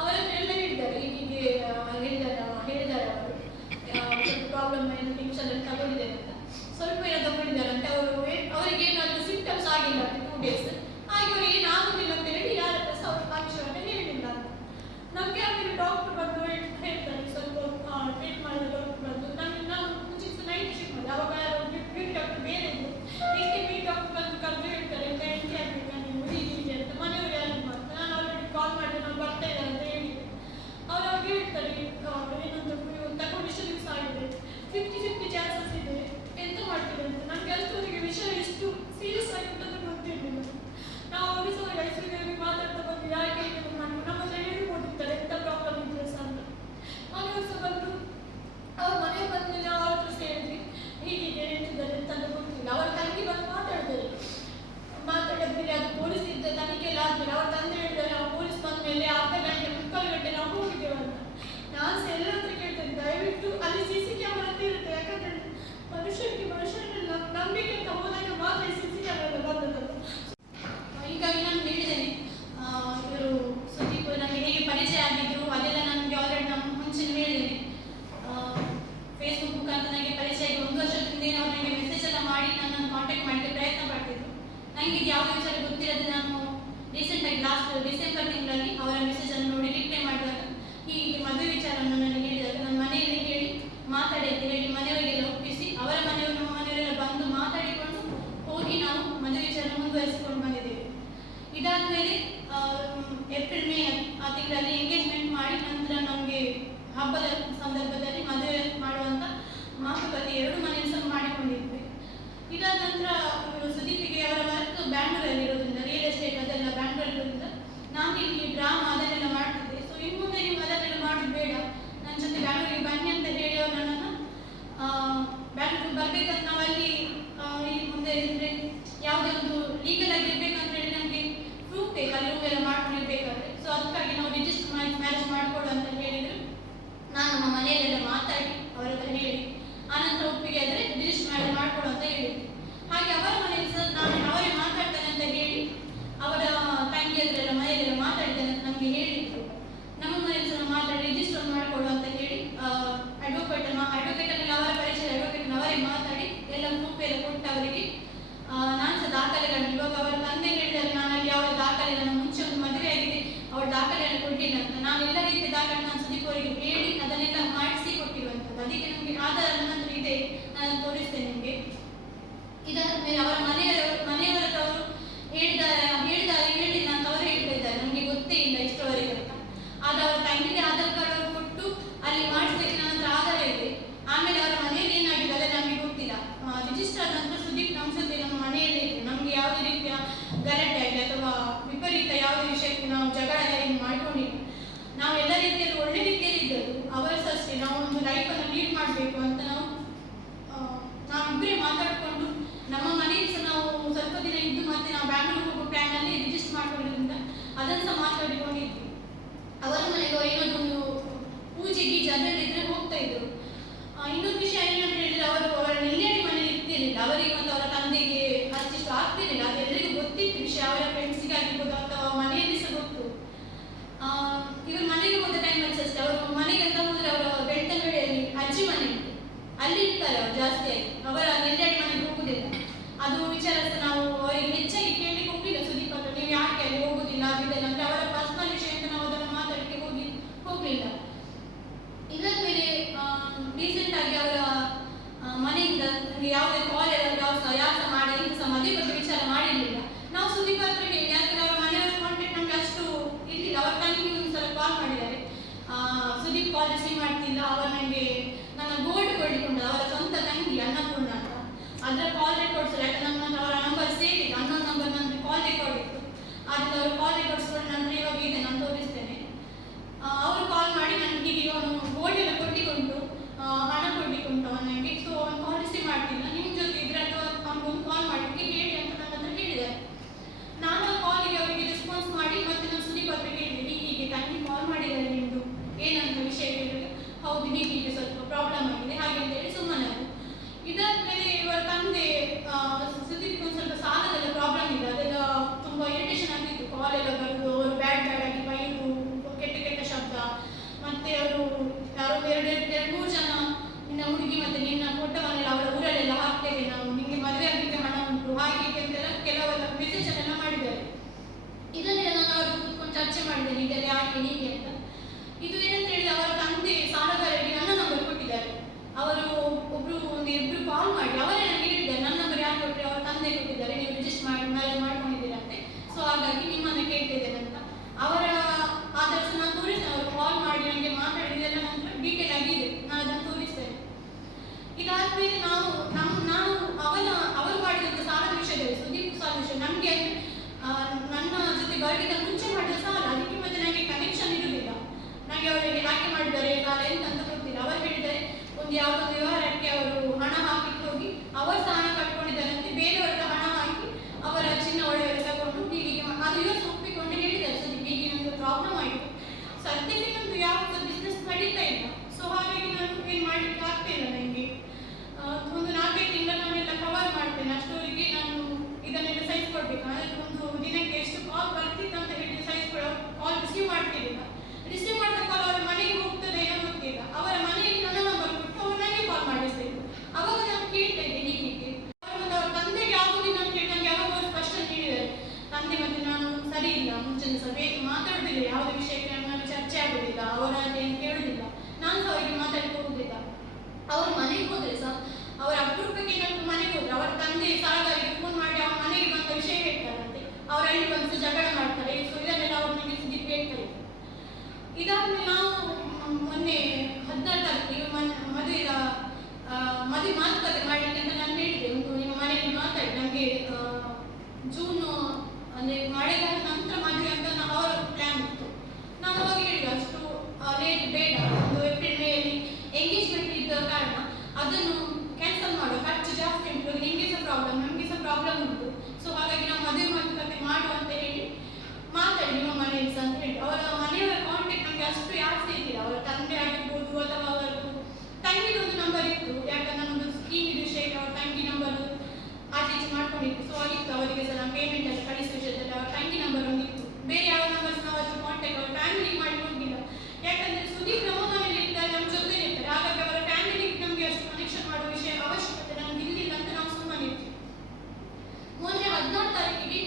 ಅವರನ್ನೆಲ್ಲ ಹೇಳಿದ್ದಾರೆ, ಹೀಗೆ ಹೇಳಿದ್ದಾರೆ ಅವರು ಸ್ವಲ್ಪ ಪ್ರಾಬ್ಲಮ್ ಏನು ಟೆನ್ಷನ್ ಎಲ್ಲ ತಗೊಂಡಿದ್ದೇನೆ ಅಂತ, ಸ್ವಲ್ಪ ಏನೋ ತಗೊಂಡಿದ್ದಾರೆ ಅಂತ. ಅವರಿಗೆ ಏನಾದರೂ ಸಿಂಪ್ಟಮ್ಸ್ ಆಗಿಲ್ಲ 2 ಡೇಸ್, ಹಾಗೆ ಅವ್ರು ಏನಾಗುದಿಲ್ಲ ಅಂತ ಹೇಳಿ ಯಾರ ಹತ್ರ ಸಹ ಅವ್ರ ಪರೀಕ್ಷೆಯನ್ನು ಹೇಳಿಲ್ಲ ಅಂತ. ನಮಗೆ ಆಮೇಲೆ ಡಾಕ್ಟರ್ ಬಂದು ಹೇಳ್ತಾರೆ, ಸ್ವಲ್ಪ ಟ್ರೀಟ್ ಮಾಡಿದ ಡಾಕ್ಟರ್ ಬಂದು ನಾನು ಮುಂಚೆ ನೈಟ್ ಶಿಫ್ಟ್ ಮಾಡಿದೆ, ಅವಾಗ ಯಾರೋ ಮೀಟ್ ಡಾಕ್ಟರ್ ಬೇರೆ ಇದ್ದು, ಎಷ್ಟು ಮೀಟ್ ಡಾಕ್ಟರ್ ಬಂದು ಕರೆದು ಹೇಳ್ತಾರೆ ಎಂತ ಎಂಟಿ ಆಗಬೇಕು ನೀವು ಹೀಗೆ ಅಂತ. ಮನೆಯವರು ಯಾರು ಮಾಡ್ತಾರೆ, ನಾನು ಅವ್ರಿಗೆ ಕಾಲ್ ಮಾಡಿ ನಾನು ಬರ್ತಾ ಇದ್ದಾರೆ ಅಂತ ಹೇಳಿದೆ. ಅವ್ರು ಅವ್ರಿಗೆ ಹೇಳ್ತಾರೆ, ಏನಂತ ತಗೊಂಡು ಇಷ್ಟು ದಿವಸ ಆಗಿದೆ, 50-50 ಚಾನ್ಸಸ್ ಇದೆ, ಎಂತ ಮಾಡ್ತೀವಿ ಅಂತ. ನನಗೆ ಅಷ್ಟೊಂದಿಗೆ ವಿಷಯ ಎಷ್ಟು ಸೀರಿಯಸ್ ಆಗಿ ಉಂಟಂತ ಗೊತ್ತಿರಲಿಲ್ಲ. ನಾವು ಅವ್ರಿಗೆ ಸಹ ಐಸಿಯುಗೆ ಮಾತಾಡ್ತಾ ಬಂದು ಯಾಕೆ ನಮ್ಮ ಹತ್ರ ಹೇಳ್ಬೋದಿರ್ತಾರೆ ಎಂತ ಪ್ರಾಬ್ಲಮ್ ಇದ್ರೆ ಸಹ ಅಂತ. ಮನೆಯವರು ಸಹ ಬಂದು ಅವ್ರ ಮನೆಗೆ ಬಂದಮೇಲೆ ಅವ್ರ ಹತ್ರ ಸೇರಿದ್ವಿ, ಹೀಗೆ ಹೇಳ್ತಿದ್ದಾರೆ ಅಂತ ಗೊತ್ತಿಲ್ಲ. ಅವ್ರ ತಂಗಿ ಬಂದು ಮಾತಾಡಿದ್ಮೇಲೆ ಅದು ಪೊಲೀಸ್ ಇದ್ದ ತನಿಖೆ ಎಲ್ಲ ಆದ್ಮೇಲೆ ಅವ್ರ ತಂದೆ ಹೇಳಿದ್ದಾರೆ, ನಾವು ಪೊಲೀಸ್ ಬಂದ ಮೇಲೆ ಅರ್ಧ ಗಂಟೆ 3/4 ಗಂಟೆ ನಾವು ಹೋಗಿದ್ದೇವೆ ಅಂತ. ನಾನು ಸಹ ಎಲ್ಲ ಹತ್ರ ಕೇಳ್ತೇನೆ, ದಯವಿಟ್ಟು ಅಲ್ಲಿ CC ಕ್ಯಾಮರಾ ಅಂತ ಇರುತ್ತೆ, ಯಾಕಂದ್ರೆ ಮನುಷ್ಯರನ್ನೆಲ್ಲ ನಂಬಿಕೆ ಅಂತ ಹೋದಾಗ ಮಾತ್ರ CC ಕ್ಯಾಮರಾ ಎಲ್ಲ ಬಂದದ್ದು. ಹೀಗಾಗಿ ನಾನು ಹೇಳಿದ್ದೇನೆ, ಇವರು ಸುದೀಪ್ ನನಗೆ ಹೇಗೆ ಪರಿಚಯ ಆಗಿದ್ರು ಅದೆಲ್ಲ ನನಗೆ ಆಲ್ರೆಡಿ ನಾನು ಮುಂಚೆ ಹೇಳಿದ್ದೇನೆ. ಫೇಸ್ಬುಕ್ ಮುಖಾಂತರ ನನಗೆ ಪರಿಚಯ ಆಗಿ 1 ವರ್ಷದಿಂದ ಅವ್ರು ನನಗೆ ಮೆಸೇಜ್ ಎಲ್ಲ ಮಾಡಿ ನನ್ನನ್ನು ಕಾಂಟ್ಯಾಕ್ಟ್ ಮಾಡಲಿಕ್ಕೆ ಪ್ರಯತ್ನ ಪಡ್ತಿದ್ರು. ನನಗೆ ಇದು ಯಾವುದೇ ವಿಚಾರ ಗೊತ್ತಿರೋದು, ನಾನು ರೀಸೆಂಟಾಗಿ ಲಾಸ್ಟ್ ಡಿಸೆಂಬರ್ ತಿಂಗಳಲ್ಲಿ ಅವರ ಮೆಸೇಜನ್ನು ನೋಡಿ ರಿಪ್ಲೈ ಮಾಡಿದಾಗ ಹೀಗೆ ಮದುವೆ ವಿಚಾರವನ್ನು ನನಗೆ ಹೇಳಿದಾಗ ನನ್ನ ಮನೆಯಲ್ಲಿ ಹೇಳಿ ಮಾತಾಡಿ ಅಂತ ಹೇಳಿ ಮನೆಯವರಿಗೆಲ್ಲ ಒಪ್ಪಿಸಿ, ಅವರ ಮನೆಯವರು ನಮ್ಮ ಮನೆಯವರೆಲ್ಲ ಬಂದು ಮಾತಾಡಿಕೊಂಡು ಹೋಗಿ ನಾವು ಮದುವೆ ವಿಚಾರ ಮುಂದುವರಿಸಿಕೊಂಡು ಬಂದಿದ್ದೇವೆ. ಇದಾದಮೇಲೆ ಏಪ್ರಿಲ್ ಮೇ ಆ ತಿಂಗಳಲ್ಲಿ ಎಂಗೇಜ್ಮೆಂಟ್ ಮಾಡಿ ನಂತರ ನಮಗೆ ಹಬ್ಬದ ಸಂದರ್ಭದಲ್ಲಿ ಮದುವೆ ಮಾಡುವಂಥ ಮಾತುಕತೆ 2 ಮನೆಯಲ್ಲಿ ಸಹ ಮಾಡಿಕೊಂಡಿದ್ವಿ. ಇದಾದ ನಂತರ ಸುದೀಪಿಗೆ ಅವರ ವರ್ಕ್ ಬ್ಯಾಂಗ್ಳೂರಲ್ಲಿ ಇರೋದ್ರಿಂದ, ರಿಯಲ್ ಎಸ್ಟೇಟ್ ಅದೆಲ್ಲ ಬ್ಯಾಂಗ್ಳೂರಲ್ಲಿ ಇರೋದ್ರಿಂದ, ನಾನು ಇಲ್ಲಿ ಡ್ರಾಮಾ ಅದನ್ನೆಲ್ಲ ಮಾಡ್ತಿದ್ದೆ. ಸೊ ಇನ್ನು ಮುಂದೆ ನೀವು ಅದನ್ನೆಲ್ಲ ಮಾಡೋದು ಬೇಡ, ನನ್ನ ಜೊತೆ ಬ್ಯಾಂಗ್ಳೂರಿಗೆ ಬನ್ನಿ ಅಂತ ಹೇಳಿ ಅವರು ನನ್ನನ್ನು ಬ್ಯಾಂಗ್ಳೂರಿಗೆ ಬರಬೇಕಂತ. ನಾವು ಅಲ್ಲಿ ಮುಂದೆ ಅಂದರೆ ಯಾವುದೇ ಒಂದು ಲೀಗಲ್ ಆಗಿ ಇರಬೇಕಂತ ಹೇಳಿ ನಮಗೆ ಪ್ರೂಫ್ ಬೇಕು, ಅಲ್ಲಿ ಎಲ್ಲ ಮಾಡ್ಕೊಂಡಿರ್ಬೇಕಾದ್ರೆ. ಸೊ ಅದಕ್ಕಾಗಿ ನಾವು ರಿಜಿಸ್ಟರ್ ಮ್ಯಾರೇಜ್ ಮಾಡಿಕೊಡು ಅಂತ ಹೇಳಿದರು. ನಾನು ನಮ್ಮ ಮನೆಯಲ್ಲೆಲ್ಲ ಮಾತಾಡಿ ಅವರ ಹತ್ರ ಹೇಳಿ ಆನಂತರ ಒಪ್ಪಿಗೆ ಆದರೆ ರಿಜಿಸ್ಟರ್ ಮ್ಯಾರೇಜ್ ಮಾಡಿಕೊಡು ಅಂತ ಹೇಳಿದ್ವಿ. ಹಾಗೆ ಅವರ ಮನೆಯಲ್ಲಿ ಸಹ ನಾನು ಅವರೇ ಮಾತಾಡ್ತೇನೆ ಅಂತ ಹೇಳಿ ಅವರ ತಂಗಿ ಹತ್ರ ಮನೆಯಲ್ಲೆಲ್ಲ ಮಾತಾಡಿದ್ದೇನೆ ಅಂತ ನಮಗೆ ಹೇಳಿದ್ರು. ನಮ್ಮ ಮನೆಯಲ್ಲಿ ಸಹ ಮಾತಾಡಿ ರಿಜಿಸ್ಟರ್ ಮಾಡಿಕೊಡು ಅಂತ ಹೇಳಿ ಅಡ್ವೊಕೇಟನ್ನೆಲ್ಲ ಅವರ ಪರಿಚಯ ಅಡ್ವೊಕೇಟನ್ನ ಅವರೇ ಮಾತಾಡಿ ಎಲ್ಲ ಪ್ರೂಫ್ ಎಲ್ಲ ಕೊಟ್ಟು ಅವರಿಗೆ ನಾನು ಸಹ ದಾಖಲೆಗಳನ್ನು ಇವಾಗ ಅವರ ತಂದೆ ಹೇಳಿದರೆ ನಾನು ಅಲ್ಲಿ ಅವರ ದಾಖಲೆ ನನ್ನ ಮುಂಚೆ ಒಂದು ಮದುವೆ ಆಗಿದೆ ಅವರ ದಾಖಲೆಯನ್ನು ಕೊಟ್ಟಿಲ್ಲ ಅಂತ. ನಾನು ಎಲ್ಲ ರೀತಿಯ ದಾಖಲೆ ನಾನು ಸುದೀಪ್ ಅವರಿಗೆ ಹೇಳಿ ಅದನ್ನೆಲ್ಲ ಮಾಡಿಸಿ ಕೊಟ್ಟಿರುವಂಥದ್ದು. ಅದಕ್ಕೆ ನಮಗೆ ಆಧಾರ ನನ್ನ ಹತ್ರ ಇದೆ, ನಾನು ತೋರಿಸ್ತೇನೆ ನಿಮಗೆ. ಇದಾದ ಮೇಲೆ ಅವರ ಮನೆಯವರದ್ದು ಅವರು ಹೇಳಿಲ್ಲ ಅಂತ ಅವರು ಹೇಳ್ತಾ ಇದ್ದಾರೆ, ನಮಗೆ ಗೊತ್ತೇ ಇಲ್ಲ ಇಷ್ಟವರೆಗೆ ಅಂತ. ಆದ ಅವರ ತಂಗಿಗೆ ಆಧಾರ್ ಕಾರ್ಡ್ ಅವರು ಕೊಟ್ಟು ಅಲ್ಲಿ ಮಾಡಿಸಲಿಕ್ಕೆ ನನ್ನ ಹತ್ರ ಆಧಾರ ಇದೆ. ಆಮೇಲೆ ಅವರ ಮನೆಯಲ್ಲಿ ಏನಾಗಿದೆ ಅದೇ ನಮಗೆ ಗೊತ್ತಿಲ್ಲ. ರಿಜಿಸ್ಟರ್ ಆದ ನಂತರ ಸುದೀಪ್ ನಮ್ಮ ಜೊತೆ ನಮ್ಮ ಮನೆಯಲ್ಲಿ ಇತ್ತು. ನಮಗೆ ಯಾವುದೇ ರೀತಿಯ ಗಲಾಟೆ ಆಗಲಿ ಅಥವಾ ವಿಪರೀತ ಯಾವುದೇ ವಿಷಯಕ್ಕೆ ನಾವು ಜಗಳ ಏನು ಮಾಡ್ಕೊಂಡಿಲ್ಲ. ನಾವು ಅಷ್ಟೇ, ನಾವು ಒಂದು ಲೈಫನ್ನು ಲೀಡ್ ಮಾಡಬೇಕು ಅಂತ ನಾವಿಬ್ಬರೇ ಮಾತಾಡಿಕೊಂಡು ನಮ್ಮ ಮನೆಯಲ್ಲಿ ಸಹ ನಾವು ಸ್ವಲ್ಪ ದಿನ ಇದ್ದು ಮತ್ತೆ ನಾವು ಬ್ಯಾಂಗ್ಳೂರ್ ಹೋಗೋ ಪ್ಲ್ಯಾನಲ್ಲಿ ರಿಜಿಸ್ಟರ್ ಮಾಡ್ಕೊಂಡಿದ್ದರಿಂದ ಅದನ್ನು ಸಹ ಮಾತಾಡಿಕೊಂಡಿದ್ವಿ. ಅವರ ಮನೆಗೆ ಏನಾದರೂ ಒಂದು ಪೂಜೆ ಗೀಜೆ ಅದರಲ್ಲಿದ್ದರೆ ಹೋಗ್ತಾ ಇದ್ರು. ಇನ್ನೊಂದು ವಿಷಯ ಏನಂತ ಹೇಳಿದ್ರೆ, ಅವರ ನೆಲ್ಯಾಡಿ ಮನೇಲಿ ಇರ್ತಿರಲಿಲ್ಲ, ಅವರಿಗೆ ಮತ್ತು ಅವರ ತಂದೆಗೆ ಅಷ್ಟಿಷ್ಟು ಆಗ್ತಿರಲಿಲ್ಲ. ಅದು ಎಲ್ಲರಿಗೂ ಗೊತ್ತಿತ್ತು ವಿಷಯ, ಅವರ ಫ್ರೆಂಡ್ಸಿಗೆ ಆಗಿರ್ಬೋದು ಅಥವಾ ಮನೆಯಲ್ಲಿ ಸಹ ಗೊತ್ತು. ಇವರು ಮನೆಗೆ ಹೋದ ಟೈಮಲ್ಲಿ ಅಷ್ಟೇ, ಅವರು ಮನೆಗೆ ಅಂತ ಹೋದ್ರೆ ಅವರ ಬೆಳ್ತಂಗಡಿಯಲ್ಲಿ ಅಜ್ಜಿ ಮನೆ ಉಂಟು, ಅಲ್ಲಿ ಇರ್ತಾರೆ ಅವರು ಜಾಸ್ತಿಯಾಗಿ, ಅವರ ನೆಲ್ಯಾಡಿ ಮನೆಗೆ ಹೋಗುದಿಲ್ಲ. ಅದು ವಿಚಾರ ಸಹ ನಾವು ಅವರಿಗೆ ಹೆಚ್ಚಾಗಿ ಕೇಳಲಿಕ್ಕೆ ಹೋಗಿಲ್ಲ. ಸುದೀಪ್ ಹತ್ರ ನೀವು ಯಾಕೆ ಅಲ್ಲಿ ಹೋಗುದಿಲ್ಲ ಅದಿಲ್ಲ ಅಂದ್ರೆ ಅವರ ಪರ್ಸನಲ್ ವಿಷಯ ಅಂತ ನಾವು ಅದನ್ನು ಮಾತಾಡಲಿಕ್ಕೆ ಹೋಗ್ಲಿಲ್ಲ. ಇದಾದ್ಮೇಲೆ ರೀಸೆಂಟ್ ಆಗಿ ಅವರ ಮನೆಯಿಂದ ನನಗೆ ಯಾವುದೇ ಕಾಲ್ ಯಾವ ಮಾಡಿ ಇಂಥ ಸಹ ಮದುವೆ ಬಗ್ಗೆ ವಿಚಾರ ಮಾಡಿರಲಿಲ್ಲ. ನಾವು ಸುದೀಪ್ ಹತ್ರ ಹೇಳಿ, ಯಾಕಂದ್ರೆ ಅವರ ಮನೆಯವರ ಕಾಂಟ್ಯಾಕ್ಟ್ ನಮ್ಗೆ ಅಷ್ಟು ಇರಲಿಲ್ಲ. ಅವರ ತಂಗಿಗೆ ಒಂದ್ಸಲ ಕಾಲ್ ಮಾಡಿದ್ದಾರೆ, ಸುದೀಪ್ ಕಾಲ್ ರಿಸೀವ್ ಮಾಡ್ತಿಲ್ಲ. ಅವರು ನನಗೆ ನನ್ನ ಗೋಲ್ಡ್ ಕೊಡಿಕೊಂಡು, ಅವರ ಸ್ವಂತ ತಂಗಿ ಅನ್ನಪೂರ್ಣ ಅಂತ, ಅದರ ಕಾಲ್ ರೆಕಾರ್ಡ್ಸ್, ಯಾಕಂದ್ರೆ ನನ್ನ ಅವರ ನಂಬರ್ ಸೇವ್ ಇದೆ, ಅನ್ನೊಂದು ನಂಬರ್ ನನ್ನ ಕಾಲ್ ರೆಕಾರ್ಡ್ ಇತ್ತು. ಆದರೆ ಅವರು ಕಾಲ್ ರೆಕಾರ್ಡ್ಸ್ ಕೊಟ್ಟು ನನ್ನ ಇವಾಗ ಇದೆ, ನಾನು ತೋರಿಸ್ತೇನೆ. ಅವರು ಕಾಲ್ ಮಾಡಿ ನನಗೆ ಈಗ ಅವನು ಗೋಲ್ಡ್ ಎಲ್ಲ ಕೊಟ್ಟಿಕೊಂಡು ಹಣ ಕೊಡ್ಲಿಕ್ಕುಂಟು ಅವನಿಗೆ. ಸೊ ಅವನು ಕಾಲ್ ರಿಸೀವ್ ಮಾಡ್ತಿಲ್ಲ, ನಿಮ್ಮ ಜೊತೆ ಇದ್ರೆ ಅಥವಾ ಅವನಿಗೊಂದು ಕಾಲ್ ಮಾಡಲಿಕ್ಕೆ ಹೇಳಿ ಅಂತ ನನ್ನ ಹತ್ರ ಹೇಳಿದ್ದಾರೆ. ನಾನು ಆ ಕಾಲಿಗೆ ಅವರಿಗೆ ರೆಸ್ಪಾನ್ಸ್ ಮಾಡಿ ಮತ್ತೆ ನಾನು ಸುದೀಪ್ ಹತ್ರ ಹೇಳಿದ್ದೀನಿ, ಹೀಗೆ ತಂಗಿ ಕಾಲ್ ಮಾಡಿದ್ದಾರೆ, ನಿಮ್ಮದು ಏನಂತ ವಿಷಯ ಹೇಳಿದ್ರೆ, ಹೌದು ಹೀಗೆ ಸ್ವಲ್ಪ ಪ್ರಾಬ್ಲಮ್ ಆಗಿದೆ ಹಾಗೆ ಅಂತ ಹೇಳಿ ಸುಮ್ಮನೆ. ಇದಾದ್ಮೇಲೆ ಇವರ ತಂದೆ ಸುದೀಪ್ ಒಂದು ಸ್ವಲ್ಪ ಸಾಲದೆಲ್ಲ ಪ್ರಾಬ್ಲಮ್ ಇದೆ, ಅದೆಲ್ಲ ತುಂಬ ಇರಿಟೇಷನ್ ಆಗ್ತಿತ್ತು. ಕಾಲ್ ಎಲ್ಲ ಬರೋದು, ಅವರು ಬ್ಯಾಡ್ ಆಗಿ ಬೈದು, ಕೆಟ್ಟ ಶಬ್ದ, ಮತ್ತೆ ಅವರು ಯಾರೋ ಎರಡು ಮೂರು ಜನ ನಿನ್ನ ಹುಡುಗಿ ಮತ್ತೆ ನಿನ್ನ ಫೋಟೋವನ್ನೆಲ್ಲ ಅವರ ಊರಲ್ಲೆಲ್ಲ ಹಾಕ್ತೇವೆ, ನಾವು ನಿಮಗೆ ಮದುವೆ ಆಗಲಿಕ್ಕೆ ಹಣ ಉಂಟು ಹಾಗೆ ಅಂತೆಲ್ಲ ಕೆಲವೆಲ್ಲ ಮೆಸೇಜ್ ಎಲ್ಲ ಮಾಡಿದ್ದಾರೆ. ಇದನ್ನೆಲ್ಲ ನಾನು ಅವ್ರಿಗೆ ಕೂತ್ಕೊಂಡು ಚರ್ಚೆ ಮಾಡಿದ್ದೇನೆ, ಇದೆಲ್ಲ ಯಾಕೆ ಹೀಗೆ ಅಂತ. ಇದು ಏನಂತ ಹೇಳಿದ್ರೆ, ಅವರ ತಂದೆ ಸಾಲಗಾರರಿಗೆ ನನ್ನ ನಂಬರ್ ಕೊಟ್ಟಿದ್ದಾರೆ. ಅವರು ಇಬ್ರು ಕಾಲ್ ಮಾಡಿ ಅವರೇ ನನಗೆ ಹೇಳಿದ್ದಾರೆ, ನನ್ನ ನಂಬರ್ ಯಾರು ಕೊಟ್ಟರೆ, ಅವರ ತಂದೆ ಕೊಟ್ಟಿದ್ದಾರೆ, ನೀವು ರಿಜಿಸ್ಟರ್ ಮಾಡಿ ಮ್ಯಾರೇಜ್ ಮಾಡ್ಕೊಂಡಿದ್ದೀರಂತೆ, ಸೊ ಹಾಗಾಗಿ ನಿಮ್ಮನ್ನು ಕೇಳ್ತಿದ್ದೇನೆ ಅಂತ. ಅವರ ಆದರ್ಶ ನಾನು ತೋರಿಸ್ತೇನೆ, ಅವರು ಕಾಲ್ ಮಾಡಿ ನನಗೆ ಮಾತಾಡಿದೆಲ್ಲ ನಂತರ ಡೀಟೇಲ್ ಆಗಿದೆ, ನಾನು ಅದನ್ನು ತೋರಿಸ್ತೇನೆ. ಇದಾದ್ಮೇಲೆ ನಾನು ಅವರು ಮಾಡಿದಂಥ ಸಾಲದ ವಿಷಯದಲ್ಲಿ, ಸುದೀಪ್ ಸಾಲ ವಿಷಯ, ನಮಗೆ ನನ್ನ ಜೊತೆ ಗೌರಿಗೆ ಮುಂಚೆ ಮಾಡಿದ ಸಾಲ, ಅದಕ್ಕೆ ಮತ್ತೆ ನನಗೆ ಕನೆಕ್ಷನ್ ಇರುವುದಿಲ್ಲ. ನನಗೆ ಅವರಿಗೆ ಯಾಕೆ ಮಾಡಿದ್ದಾರೆ ಸಾಲ ಎಂತ ಗೊತ್ತಿಲ್ಲ. ಅವರು ಹೇಳಿದ್ದಾರೆ, ಒಂದು ಯಾವುದೊಂದು ವ್ಯವಹಾರಕ್ಕೆ ಅವರು ಹಣ ಹಾಕಿಟ್ಟು ಹೋಗಿ ಅವರು ಸಹ ಹಣ ಕಟ್ಕೊಂಡಿದ್ದಾರಂತೆ, ಬೇರೆಯವರ ಹಣ ಹಾಕಿ ಅವರ ಚಿನ್ನ ಒಡವೆಲ್ಲ ತಗೊಂಡು ಹೀಗೆ ಅದು ಇವತ್ತು ಒಪ್ಪಿಕೊಂಡು ಹೇಳಿದ್ದಾರೆ. ಸರಿ, ಹೀಗೆ ನಮಗೆ ಪ್ರಾಬ್ಲಮ್ ಆಯಿತು, ಸದ್ಯಕ್ಕೆ ನಮ್ಮದು ಯಾವುದು ಬಿಸ್ನೆಸ್ ನಡೀತಾ ಇಲ್ಲ. ಸೊ ಹಾಗಾಗಿ ನಾನು ಏನು ಮಾಡಲಿಕ್ಕೆ ಆಗ್ತಿಲ್ಲ. ನನಗೆ ಒಂದು 4-5 ತಿಂಗಳು ನಾನೆಲ್ಲ ಕವರ್ ಮಾಡ್ತೇನೆ, ಅಷ್ಟವರಿಗೆ ನಾನು ಇದನ್ನೆಲ್ಲ ಸೈಜ್ ಕೊಡಬೇಕು. ಅದಕ್ಕೆ ಒಂದು ದಿನಕ್ಕೆ ಎಷ್ಟು ಕಾಲ್ ಬರ್ತಿತ್ತು ಅಂತ ಹೇಳಿ ಸೈಜ್ ಕೊಡೋ ಕಾಲ್ ರಿಸೀವ್ ಮಾಡ್ತಿರಲಿಲ್ಲ. ರಿಸೀವ್ ಮಾಡಿದ ಕಾಲ್ ಅವರ ಮನೆಗೆ ಹೋಗ್ತದೆ ಏನೋ ಗೊತ್ತಿಲ್ಲ. ಅವರ ಮನೆಯಲ್ಲಿ ನನ್ನ ನಂಬರ್ ಕೊಟ್ಟು ಅವರು ನನಗೆ ಕಾಲ್ ಮಾಡಿಸ್ಬೇಕು. ಅವಾಗ ನಾನು ಕೇಳ್ತಾ ಇದ್ದೆ ಹೀಗೆ. ಅವರ ತಂದೆಗೆ ಆಗುದಿಲ್ಲ ಅಂತ ಹೇಳಿ ನನಗೆ ಯಾವಾಗ ಅವರು ಸ್ಪಷ್ಟ ನೀಡಿದ್ದಾರೆ. ತಂದೆ ಮತ್ತೆ ನಾನು ಸರಿ ಇಲ್ಲ, ಮುಂಚೆ ಸಹ ಬೇಗ ಮಾತಾಡುದಿಲ್ಲ, ಯಾವುದೇ ವಿಷಯಕ್ಕೆ ನನ್ನ ಚರ್ಚೆ ಆಗುದಿಲ್ಲ, ಅವರ ಏನು ಕೇಳುದಿಲ್ಲ, ನಾನು ಸಹ ಅವರಿಗೆ ಮಾತಾಡಲಿಕ್ಕೆ ಹೋಗುದಿಲ್ಲ. ಅವ್ರ ಮನೆಗೆ ಹೋದ್ರೆ ಸಹ ಅವರ ಅಪರೂಪಕ್ಕೆ ನನ್ನ ಮನೆಗೆ ಹೋದ್ರೆ ಅವರ ತಂದೆ ಸಾಲಗಾರರಿಗೆ ಫೋನ್ ಮಾಡಿ ಅವ್ರ ಮನೆಗೆ ಬಂದ ವಿಷಯ ಹೇಳ್ತಾರಂತೆ, ಅವರಲ್ಲಿ ಬಂದು ಜಗಳ ಮಾಡ್ತಾರೆ. ಸೊ ಇದನ್ನೆಲ್ಲ ಅವ್ರು ನನಗೆ ಸುದೀಪ್ ಹೇಳ್ತಾ ಇದ್ರು. ಇದಾದ್ಮೇಲೆ ನಾವು ಮೊನ್ನೆ 16 ತಾರೀಕಿಗೆ ಮದುವೆ ಮಾತುಕತೆ ಮಾಡಲಿಕ್ಕೆ ಅಂತ ನಾನು ಹೇಳಿದೆ, ಒಂದು ನಿಮ್ಮ ಮನೆಯಲ್ಲಿ ಮಾತಾಡಿ ನಮಗೆ ಜೂನ್ ಅಂದರೆ ಮಳೆಗಾಲ ನಂತರ ಮದುವೆ ಅಂತ ಅವರ ಪ್ಲ್ಯಾನ್ ಇತ್ತು. ನಾನು ಅವಾಗ ಹೇಳಿದೆ, ಅಷ್ಟು ಲೇಟ್ ಬೇಡ, ಒಂದು ಏಪ್ರಿಲ್ ಮೇಯಲ್ಲಿ ಎಂಗೇಜ್ಮೆಂಟ್ ಇದ್ದ ಕಾರಣ ಅದನ್ನು ಕ್ಯಾನ್ಸಲ್ ಮಾಡುವ, ಖರ್ಚು ಜಾಸ್ತಿ ಉಂಟು, ನಿಮಗೆ ಸಹ ಪ್ರಾಬ್ಲಮ್ ನಮಗೆ ಸಹ ಪ್ರಾಬ್ಲಮ್ ಉಂಟು. ಸೊ ಹಾಗಾಗಿ ನಾವು ಮದುವೆ ಮಾತುಕತೆ ಮಾಡುವ ಅಂತ ಹೇಳಿ ಮಾತಾಡಿ ನಿಮ್ಮ ಮನೆಯಲ್ಲಿ ಸಹ ಅಂತ ಹೇಳಿ. ಅವರ ಮನೆಯವರ ಕಾಂಟ್ಯಾಕ್ಟ್ ನಮಗೆ ಅಷ್ಟು ಯಾರು ಸಿಗ್ತಿಲ್ಲ. ಅವರ ತಂದೆ ಆಗಿರ್ಬೋದು ಅಥವಾ ಅವರದ್ದು ತಂಗಿದೊಂದು ನಂಬರ್ ಇತ್ತು, ಯಾಕಂದ್ರೆ ನನ್ನೊಂದು ಸ್ಕೀಮ್ ಇದೆ ವಿಷಯ, ಅವರ ತಂಗಿ ನಂಬರ್ ಆಚೆ ಈಚೆ ಮಾಡ್ಕೊಂಡಿತ್ತು. ಸೊ ಆಗಿತ್ತು ಅವರಿಗೆ ಸಹ ನಾನು ಪೇಮೆಂಟ್ ಅಲ್ಲಿ ಕಳಿಸುವ ವಿಷಯದಲ್ಲಿ ಅವರ ತಂಗಿ ನಂಬರ್ ಒಂದಿತ್ತು. ಬೇರೆ ಯಾವ ನಂಬರ್ಸ್ ನಾವು ಅಷ್ಟು ಕಾಂಟ್ಯಾಕ್ಟ್ ಅವರ ಫ್ಯಾಮಿಲಿಗೆ ಮಾಡಿ ಹೋಗಿಲ್ಲ, ಯಾಕಂದ್ರೆ ಸುದೀಪ್ ನಮ್ಮ ಮನೆಯಲ್ಲಿ ಇರ್ತಾರೆ, ನಮ್ಮ ಜೊತೆ ಇರ್ತಾರೆ. ಹಾಗಾಗಿ ಅವರ ಫ್ಯಾಮಿಲಿಗೆ ನಮಗೆ ಅಷ್ಟು ಕನೆಕ್ಷನ್ ಮಾಡುವ ವಿಷಯ ಅವಶ್ಯಕತೆ ನಮ್ಗೆ ಇರಲಿಲ್ಲ ಅಂತ ನಾವು ಸುಮ್ಮನೆ ಇರ್ತೀವಿ. ಮೊನ್ನೆ 14 ತಾರೀಕಿಗೆ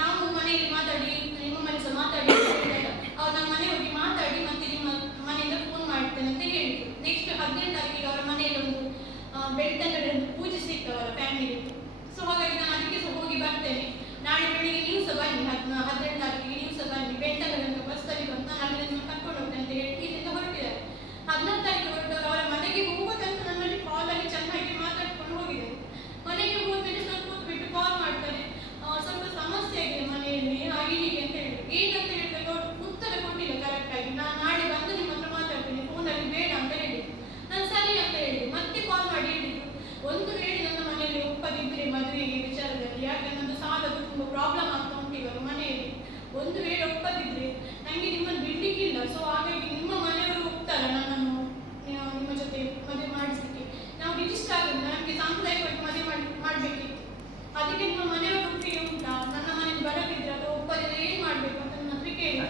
ನಾವು ಮನೆಯಲ್ಲಿ ಮಾತಾಡಿ, ನಿಮ್ಮ ಮನೆ ಸಹ ಮಾತಾಡಿ ಅವ್ರು ನಮ್ಮ ಮನೆ ಹೋಗಿ ಮಾತಾಡಿ ಮತ್ತೆ ನಿಮ್ಮ ಮನೆಯಿಂದ ಫೋನ್ ಮಾಡ್ತೇನೆ ಅಂತ ಹೇಳಿದ್ರು. ನೆಕ್ಸ್ಟ್ 18 ತಾರೀಕಿಗೆ ಅವರ ಮನೆಯಲ್ಲಿ ಒಂದು ಬೆಳ್ತಂಗಡಿ ಒಂದು ಪೂಜೆ ಸಿಕ್ತು ಅವರ ಫ್ಯಾಮಿಲಿ. ಸೊ ಹಾಗಾಗಿ ನಾನು ಅದಕ್ಕೆ ಸಹ ಹೋಗಿ ಬರ್ತೇನೆ. ನಾಳೆ ಬೆಳಿಗ್ಗೆ ನೀವು ಸಹ ಬನ್ನಿ, 18 ತಾರೀಕಿಗೆ ನೀವು ಸಹ ಬನ್ನಿ, ಬೆಳ್ತಂಗಡಿ ಅಂತ ಬಸ್ ಇಷ್ಟ ಆಗುತ್ತೆ, ನನಗೆ ಸಾಂಪ್ರದಾಯಿಕವಾಗಿ ಮದುವೆ ಮಾಡಬೇಕಿತ್ತು. ಅದಕ್ಕೆ ನಿಮ್ಮ ಮನೆಯವರು ಒಪ್ಪಿಗೆ ಉಂಟಾ, ನನ್ನ ಮನೆಗೆ ಬರದಿದ್ರೆ ಅಥವಾ ಒಪ್ಪದಿದ್ರೆ ಏನು ಮಾಡಬೇಕು ಅಂತ ನನ್ನ ಹತ್ರ ಕೇಳಿದೆ.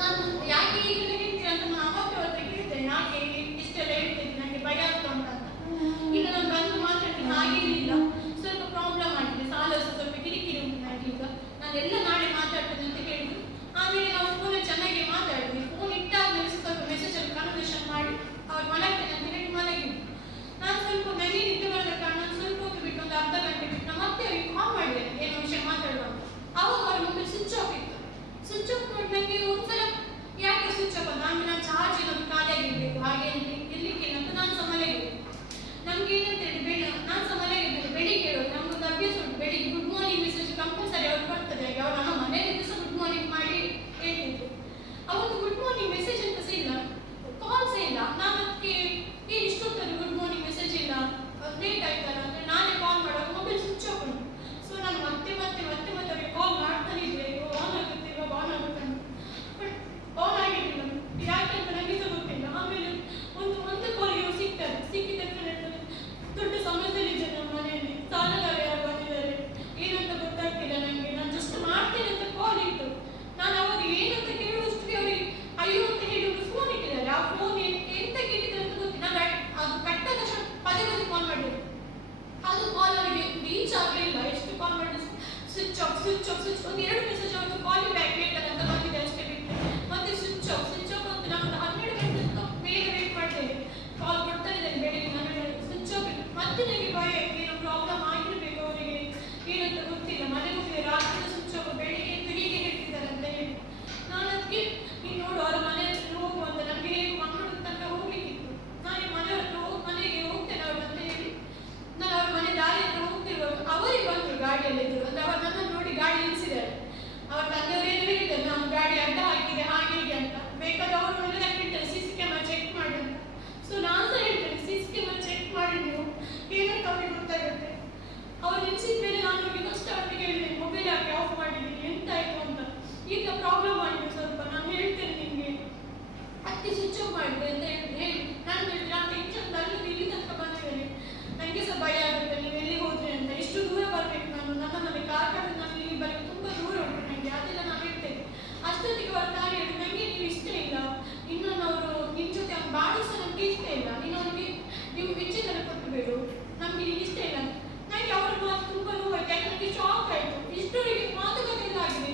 ನಾನು ಯಾಕೆ ಈಗಲೇ ಹೇಳ್ತೀನಿ ಅಂತ ನಾನು ಅವತ್ತು ಅವ್ರ ಹತ್ರ ಕೇಳಿದ್ದೇನೆ, ಯಾಕೆ ಇಷ್ಟೆಲ್ಲ ಹೇಳ್ತಿದ್ದೀನಿ, ನನಗೆ ಭಯ ಆಗ್ತಾ ಉಂಟಂತ. ಈಗ ನಾನು ಬಂದು ಮಾತಾಡ್ತೀನಿ, ಹಾಗೇನಿಲ್ಲ, ಸ್ವಲ್ಪ ಪ್ರಾಬ್ಲಮ್ ಆಗಿದೆ, ಸಾಲ ಸ್ವಲ್ಪ ಕಿರಿಕಿರಿ ಉಂಟು ನನಗೆ. ಈಗ ನಾನೆಲ್ಲ ನಾಳೆ ಮಾತಾಡ್ತೇನೆ ಅಂತ ಹೇಳಿದ್ರು. ಆಮೇಲೆ ನಾವು ಫೋನಲ್ಲಿ ಚೆನ್ನಾಗಿ ಮಾತಾಡಿದ್ವಿ. ಫೋನ್ ಇಟ್ಟಾದ್ಮೇಲೆ ಸ್ವಲ್ಪ ಮೆಸೇಜಲ್ಲಿ ಕನ್ವರ್ಸೇಷನ್ ಮಾಡಿ ಅವ್ರು ಮಲಗ್ತೇನೆ ಅಂತ ಹೇಳಿ ಮಲಗಿದ್ರು. ನಾನು ಸ್ವಲ್ಪ ನನಗೆ ನಿದ್ದೆ ಬರದ ಕಾರಣ ನಾನು ಸ್ವಲ್ಪ ಹೊತ್ತು ಬಿಟ್ಟು ಒಂದು ಅರ್ಧ ಗಂಟೆ ಬಿಟ್ಟು ನಾನು ಮತ್ತೆ ಅವ್ರಿಗೆ ಕಾಲ್ ಮಾಡಿದೆ, ಏನೋ ವಿಷಯ ಮಾತಾಡುವ. ಅವಾಗ ಅವ್ರ ಮೊಬೈಲ್ ಸ್ವಿಚ್ ಆಫ್ ಇತ್ತು. ಸ್ವಿಚ್ ಆಫ್ ಮಾಡಿ ನನಗೆ ಒಂದ್ಸಲ ಯಾಕೆ ಸ್ವಿಚ್ ಆಫ್ ಅಂತ, ಆಮೇಲೆ ನಾನು ಚಾರ್ಜ್ ನಮ್ಗೆ ಖಾಲಿಯಾಗಿರ್ಬೇಕು, ಹಾಗೆ ಇರ್ಲಿಕ್ಕೆ ಅಂತ ನಾನು ಸಹ ಮಲಗಿದ್ದೆ. ನಮ್ಗೆ ಏನಂತ ಹೇಳಿ ನಾನು ಸಹ ಮಲಗಿದ್ದೇನೆ. ಬೆಳಿಗ್ಗೆ ಹೇಳೋದು ನಮ್ಗೊಂದು ಅಭ್ಯಾಸ ಉಂಟು, ಬೆಳಿಗ್ಗೆ ಗುಡ್ ಮಾರ್ನಿಂಗ್ ಮೆಸೇಜ್ ಕಂಪಲ್ಸರಿ ಅವ್ರು ಬರ್ತದೆ. ಹಾಗೆ ಅವ್ರು ನಮ್ಮ ಮನೆಯಲ್ಲಿ ಸಹ ಗುಡ್ ಮಾರ್ನಿಂಗ್ ಮಾಡಿ ಹೇಳ್ತಿದ್ರು. ಅವತ್ತು ಗುಡ್ ಮಾರ್ನಿಂಗ್ ಮೆಸೇಜ್ ಅಂತ ಸಹ ಇಲ್ಲ, ಕಾಲ್ಸ್ ಇಲ್ಲ. ನಾನು ಅದಕ್ಕೆ ಏನು ಇಷ್ಟೊತ್ತಲ್ಲಿ ಗುಡ್ ಮಾರ್ನಿಂಗ್ ಮೆಸೇಜ್ ಇಲ್ಲ, ಲೇಟ್ ಆಯ್ತಲ್ಲ ಅಂದರೆ ನಾನೇ ಕಾಲ್ ಮಾಡುವಾಗ ಮೊಬೈಲ್ ಸ್ವಿಚ್ ಆಫ್ ಉಂಟು. ಸೊ ನಾನು ಮತ್ತೆ ಅವ್ರಿಗೆ ಕಾಲ್ ಮಾಡ್ತಾನೆ ಇದ್ದೆ, ಆನ್ ಆಗುತ್ತೆ ಇವಾಗ ಆನ್ ಆಗುತ್ತೆ ಅಂತ. ಬಟ್ ಆನ್ ಆಗಿರಲಿಲ್ಲ, ಯಾಕೆ ಅಂತ ನನಗೆ ಸಹ ಗೊತ್ತಿಲ್ಲ. ಆಮೇಲೆ ಒಂದು ಕಾಲಿಗೆ ಸಿಗ್ತಾರೆ, ಸಿಕ್ಕಿದ ತಕ್ಷಣ ಹೇಳ್ತಾರೆ, ದೊಡ್ಡ ಸಮಸ್ಯೆಲಿದೆ ನಮ್ಮ ಮನೆಯಲ್ಲಿ, ಸಾಲಗಾರ ಯಾರು ಬಂದಿದ್ದಾರೆ, ಏನಂತ ಗೊತ್ತಾಗ್ತಿಲ್ಲ ನನಗೆ, ನಾನು ಜಸ್ಟ್ ಮಾಡ್ತೇನೆ ಅಂತ ಕಾಲ್ ಇಟ್ಟು ನಾನು ಅವಾಗ ಏನಂತ ಕೇಳುವಷ್ಟಕ್ಕೆ ಅವರಿಗೆ ಅಯ್ಯೋ ಅಂತ ಹೇಳಿ ಒಂದು ಫೋನ್ ಇಟ್ಟಿದ್ದಾರೆ. ಆ ಫೋನ್ ಎಂತ ಇಟ್ಟಿದ್ದಾರೆ ಅಂತ ಗೊತ್ತಿಲ್ಲ. ನಾನು ಅದು ಕಟ್ಟ ತಕ್ಷಣ ಪದೇ ಕಾಲ್ ಮಾಡಿದೆ. ಅದು ಕಾಲ್ ಅವರಿಗೆ ರೀಚ್ ಆಗಲಿಲ್ಲ. ಎಷ್ಟು ಕಾಲ್ ಮಾಡಿದ್ರು ಸ್ವಿಚ್ ಆಫ್ ಒಂದು 2 ಮೆಸೇಜ್ ಅವ್ರಿಗೆ ಕಾಲ್ ಬ್ಯಾಕ್ ಹೇಳ್ತಾರೆ ಅಂತ ಬಂದಿದೆ ಅಷ್ಟೇ ಬಿಟ್ಟು ಮತ್ತೆ ಸ್ವಿಚ್ ಆಫ್ ಅಂತ ನಾನು 12 ಗಂಟೆ ಬೇಗ ವೇಟ್ ಮಾಡ್ತೇನೆ. ಕಾಲ್ ಕೊಡ್ತಾ ಇದ್ದೇನೆ ಬೆಳಿಗ್ಗೆ 12 ಸ್ವಿಚ್ ಆಫ್ ಇತ್ತು. ಮತ್ತೆ ನನಗೆ ಭಯ, ಏನೋ ಪ್ರಾಬ್ಲಮ್ ಆಗಿರಬೇಕು ಅವರಿಗೆ, ಏನಂತ ಗೊತ್ತಿಲ್ಲ. ಮನೆಗೆ ಹೋಗಿ ರಾತ್ರಿ ಸ್ವಿಚ್ ಆಫ್, ಬೆಳಿಗ್ಗೆ ಅಂತ ಹೀಗೆ ಹೇಳ್ತಿದ್ದಾರೆ ಅಂತ ಹೇಳಿ ನಾನು ಅದಕ್ಕೆ ನೀನು ನೋಡು ಅವರ ಮನೆ ಹತ್ರ ಹೋಗುವಂತ, ನನಗೆ ಹೇಗೆ ಮಂಗಳೂರು ತನಕ ಹೋಗ್ಲಿಕ್ಕಿತ್ತು. ನಾನು ಮನೆಗೆ ಹೋಗ್ತೇನೆ ಅವರು ಅಂತ ಹೇಳಿ ನಾನು ಅವ್ರ ಮನೆ ದಾರಿ ಹತ್ರ ಹೋಗ್ತಿರುವಾಗ ಅವರಿಗೆ ಬಂದರು, ಗಾಡಿಯಲ್ಲಿ ಇದ್ರು. ಅಂದ್ರೆ ಅವರು ನನ್ನನ್ನು ನೋಡಿ ಗಾಡಿ ನಿಲ್ಲಿಸಿದ್ದಾರೆ. ಅವ್ರ ತಂದೆಯವರು ಏನು ಹೇಳಿದ್ದಾರೆ, ನಾನು ಗಾಡಿ ಅಡ್ಡ ಹಾಕಿದೆ ಹಾಗೆ ಹೀಗೆ ಅಂತ. ಬೇಕಾದ್ರೆ ಅವರು ಎಲ್ಲ ಹೇಳ್ತಾರೆ CC ಕ್ಯಾಮರಾ ಚೆಕ್ ಮಾಡಿ ಅಂತ. ಸೊ ನಾನು ಸಹ ಹೇಳ್ತೇನೆ CC ಕ್ಯಾಮರಾ ಚೆಕ್ ಮಾಡಿ ನೀವು, ಏನಂತ ಅವ್ರಿಗೆ ಗೊತ್ತಾಗುತ್ತೆ. ಅವ್ರು ನಿಲ್ಸಿದ ಮೇಲೆ ನಾನು ಅವ್ರಿಗೆ ಫಸ್ಟ್ ಅವರಿಗೆ ಹೇಳಿದೆ, ಮೊಬೈಲ್ ಯಾಕೆ ಆಫ್ ಮಾಡಿದ್ದೀನಿ, ಎಂತಾಯ್ತು ಅಂತ. ಈಗ ಪ್ರಾಬ್ಲಮ್ ಆಗಿದೆ ಸ್ವಲ್ಪ, ನಾನು ಹೇಳ್ತೇನೆ ನಿಮಗೆ, ಅದಕ್ಕೆ ಸ್ವಿಚ್ ಆಫ್ ಮಾಡಿದೆ ಅಂತ ಹೇಳಿ ನಾನು ಹೇಳಿದ್ರೆ ನಾನು ಟೆನ್ಷನ್ ಅಲ್ಲಿ ಇಲ್ಲಿ ತನಕ ಬಂದಿದ್ದೇನೆ, ನನಗೆ ಸಹ ಭಯ ಆಗುತ್ತೆ ನೀವು ಎಲ್ಲಿ ಹೋದ್ರೆ ಅಂತ. ಇಷ್ಟು ದೂರ ಬರಬೇಕು ನಾನು, ನನ್ನ ಮನೆ ಕಾರ್ಕಳದಿಂದ ನಾನು ಇಲ್ಲಿ ಬರಬೇಕು, ತುಂಬ ದೂರ ಉಂಟು ನನಗೆ, ಅದೆಲ್ಲ ನಾನು ಹೇಳ್ತೇನೆ. ಅಷ್ಟೊತ್ತಿಗೆ ಅವ್ರ ತಾಯಿ ಹೇಳಿ, ನನಗೆ ನೀವು ಇಷ್ಟ ಇಲ್ಲ, ಇನ್ನೊಂದು ಅವರು ನಿಮ್ಮ ಜೊತೆ ಅವ್ನು ಬಾಡಿಸೋ ನಮಗೆ ಇಷ್ಟ ಇಲ್ಲ, ನೀನು ಅವನಿಗೆ ನೀವು ವಿಚ್ಛೇದನ ಕೊಟ್ಟಬೇಡು, ನಮಗೆ ನಿನಗೆ ಇಷ್ಟ ಇಲ್ಲ. ನನಗೆ ಅವರ ಮಾತು ತುಂಬ ನೋವಾಯ್ತು, ಯಾಕೆ ನನಗೆ ಶಾಕ್ ಆಯಿತು. ಇಷ್ಟೊರಿಗೆ ಮಾತುಕತೆ ಎಲ್ಲ ಆಗಿದೆ.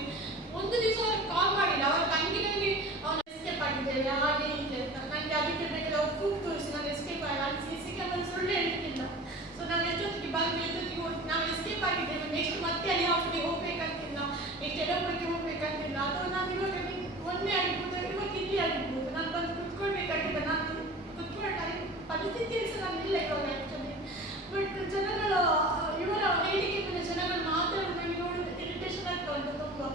ಒಂದು ದಿವಸ ಅವ್ರಿಗೆ ಕಾಲ್ ಮಾಡಿಲ್ಲ. ಅವರ ತಂಗಿ ನನಗೆ ಅವನು ಎಸ್ಕೇಪ್ ಆಗಿದ್ದೇವೆ ಹಾಗೆ ಹೀಗೆ ಅಂತ. ನನಗೆ ಅದಕ್ಕೆ ಬೇಕಾದ್ರೆ ಅವ್ರು ಪ್ರೂಫ್ ತೋರಿಸಿ ನಾನು ಎಸ್ಕೇಪ್ ಆಗಿ, ನಾನು CC ಕ್ಯಾಮರಾ ಸುಳ್ಳು ಹೇಳ್ತಿಲ್ಲ. ಸೊ ನಾನು ಎಷ್ಟೊತ್ತಿಗೆ ಬಂದು ಎಷ್ಟೊತ್ತಿಗೆ ನಾವು ಎಸ್ಕೇಪ್ ಆಗಿದ್ದೇವೆ, ನೆಕ್ಸ್ಟ್ ಮತ್ತೆ ಅಲ್ಲಿ ಹಾಸ್ಪಿಟಲ್ಗೆ ಹೋಗ್ಬೇಕಂತಿಲ್ಲ, ನೆಕ್ಸ್ಟ್ ಎಲ್ಲೊಬ್ಬರಿಗೆ ಹೋಗ್ಬೇಕಂತಿಲ್ಲ. ಅಥವಾ ನಾನು ಇವಾಗ ಮೊನ್ನೆ ಆಗಿರ್ಬೋದು, ಇವಾಗ ಇಲ್ಲಿ ಆಗಿರ್ಬೋದು, ನಾನು ಬಂದು ಕುತ್ಕೊಳ್ಬೇಕಾಗಿಲ್ಲ. ನಾನು ಕುತ್ಕೊಳ್ಳೋ ಪರಿಸ್ಥಿತಿಯಲ್ಲಿ ಸಹ ನಾನು ಇಲ್ಲ ಇವಾಗ ಆ್ಯಕ್ಚುಲಿ. ಬಟ್ ಜನಗಳ ಇವರ ಹೇಳಿಕೆ ಮೇಲೆ ಜನಗಳು ಮಾತಾಡೋದು ನನಗೆ ನೋಡಿ ಇರಿಟೇಷನ್ ಆಗ್ತಾ ಉಂಟು ತುಂಬ.